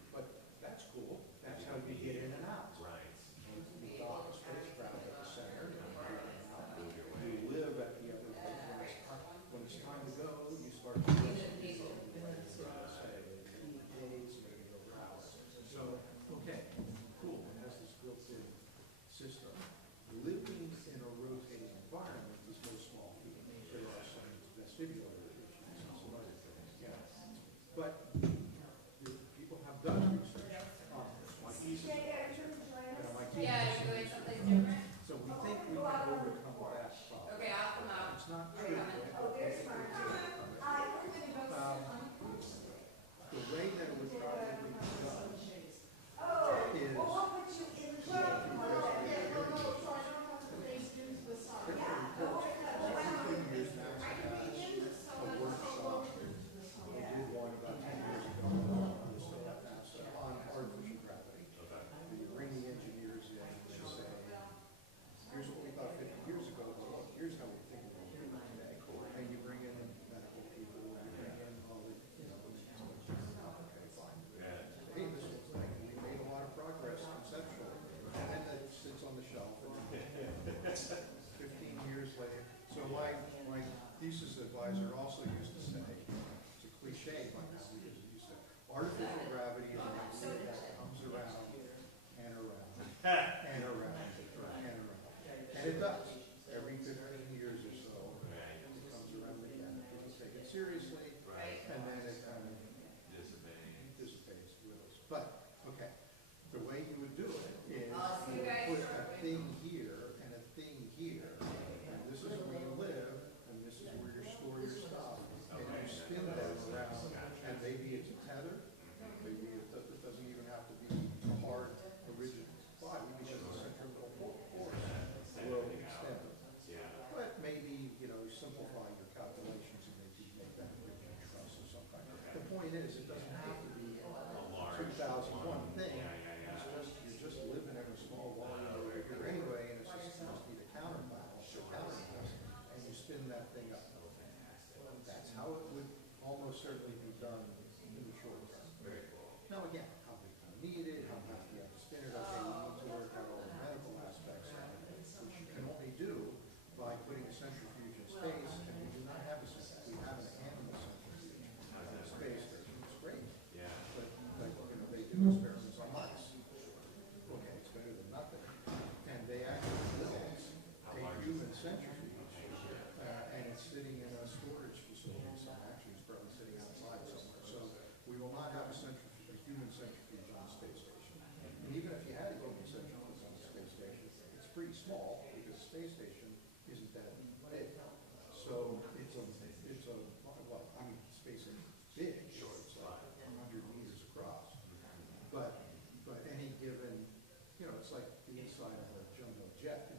But that's cool. That's how you get in and out. Right. You dock a spacecraft at the center, and you get in and out. You live at the other place. When it's time to go, you start to say, days, maybe over hours. So, okay, cool. It has this built-in system. Living in a rotating environment is no small feat. There are some vestibular issues and some other things. Yeah. But people have done research on this. My thesis Yeah, you're doing something different? so we think we can overcome that problem. Okay, I'll come out. It's not true. The way that it would probably be done is a workshop. We did one about 10 years ago on the state of NASA on artificial gravity. You bring the engineers in and they say, here's what we thought 50 years ago, but look, here's how we think we're doing it today. And you bring in medical people, you bring in all the, okay, fine. Hey, this looks like we made a lot of progress conceptually. And then that sits on the shelf and 15 years later. So my thesis advisor also used to say, it's a cliche by now, because he used to say, artificial gravity is an idea that comes around and around and around and around. And it does. Every 15 years or so, it comes around again. People take it seriously, and then it kind of dissipates, dwindles. But, okay, the way you would do it is you would put a thing here and a thing here, and this is where you live, and this is where you store your stuff, and you spin them around, and maybe it's a tether, maybe it doesn't even have to be a hard, rigid body, because the centripetal force will extend it. But maybe, you know, simplify your calculations and maybe make that a rigid truss of some kind. The point is, it doesn't have to be a 2001 thing. You just live in a small volume over here anyway, and it's just must be the counterbalance, and you spin that thing up. That's how it would almost certainly be done in the short term. Now again, how big do you need it? How fast do you have to spin it? Okay, you need to work out all the medical aspects of it, which you can only do by putting a centrifuge in space, and we do not have a centrifuge. We have an animal centrifuge in the space station. It's great. But you know, they do experiments on mice. Okay, it's better than nothing. And they actually built a human centrifuge, and it's sitting in a storage facility. So actually, it's probably sitting outside somewhere. So we will not have a human centrifuge on the space station. And even if you had a human centrifuge on the space station, it's pretty small because the space station isn't that big. So it's a well, I mean, space is big. It's like 100 meters across. But any given, you know, it's like the inside of a jumbo jet.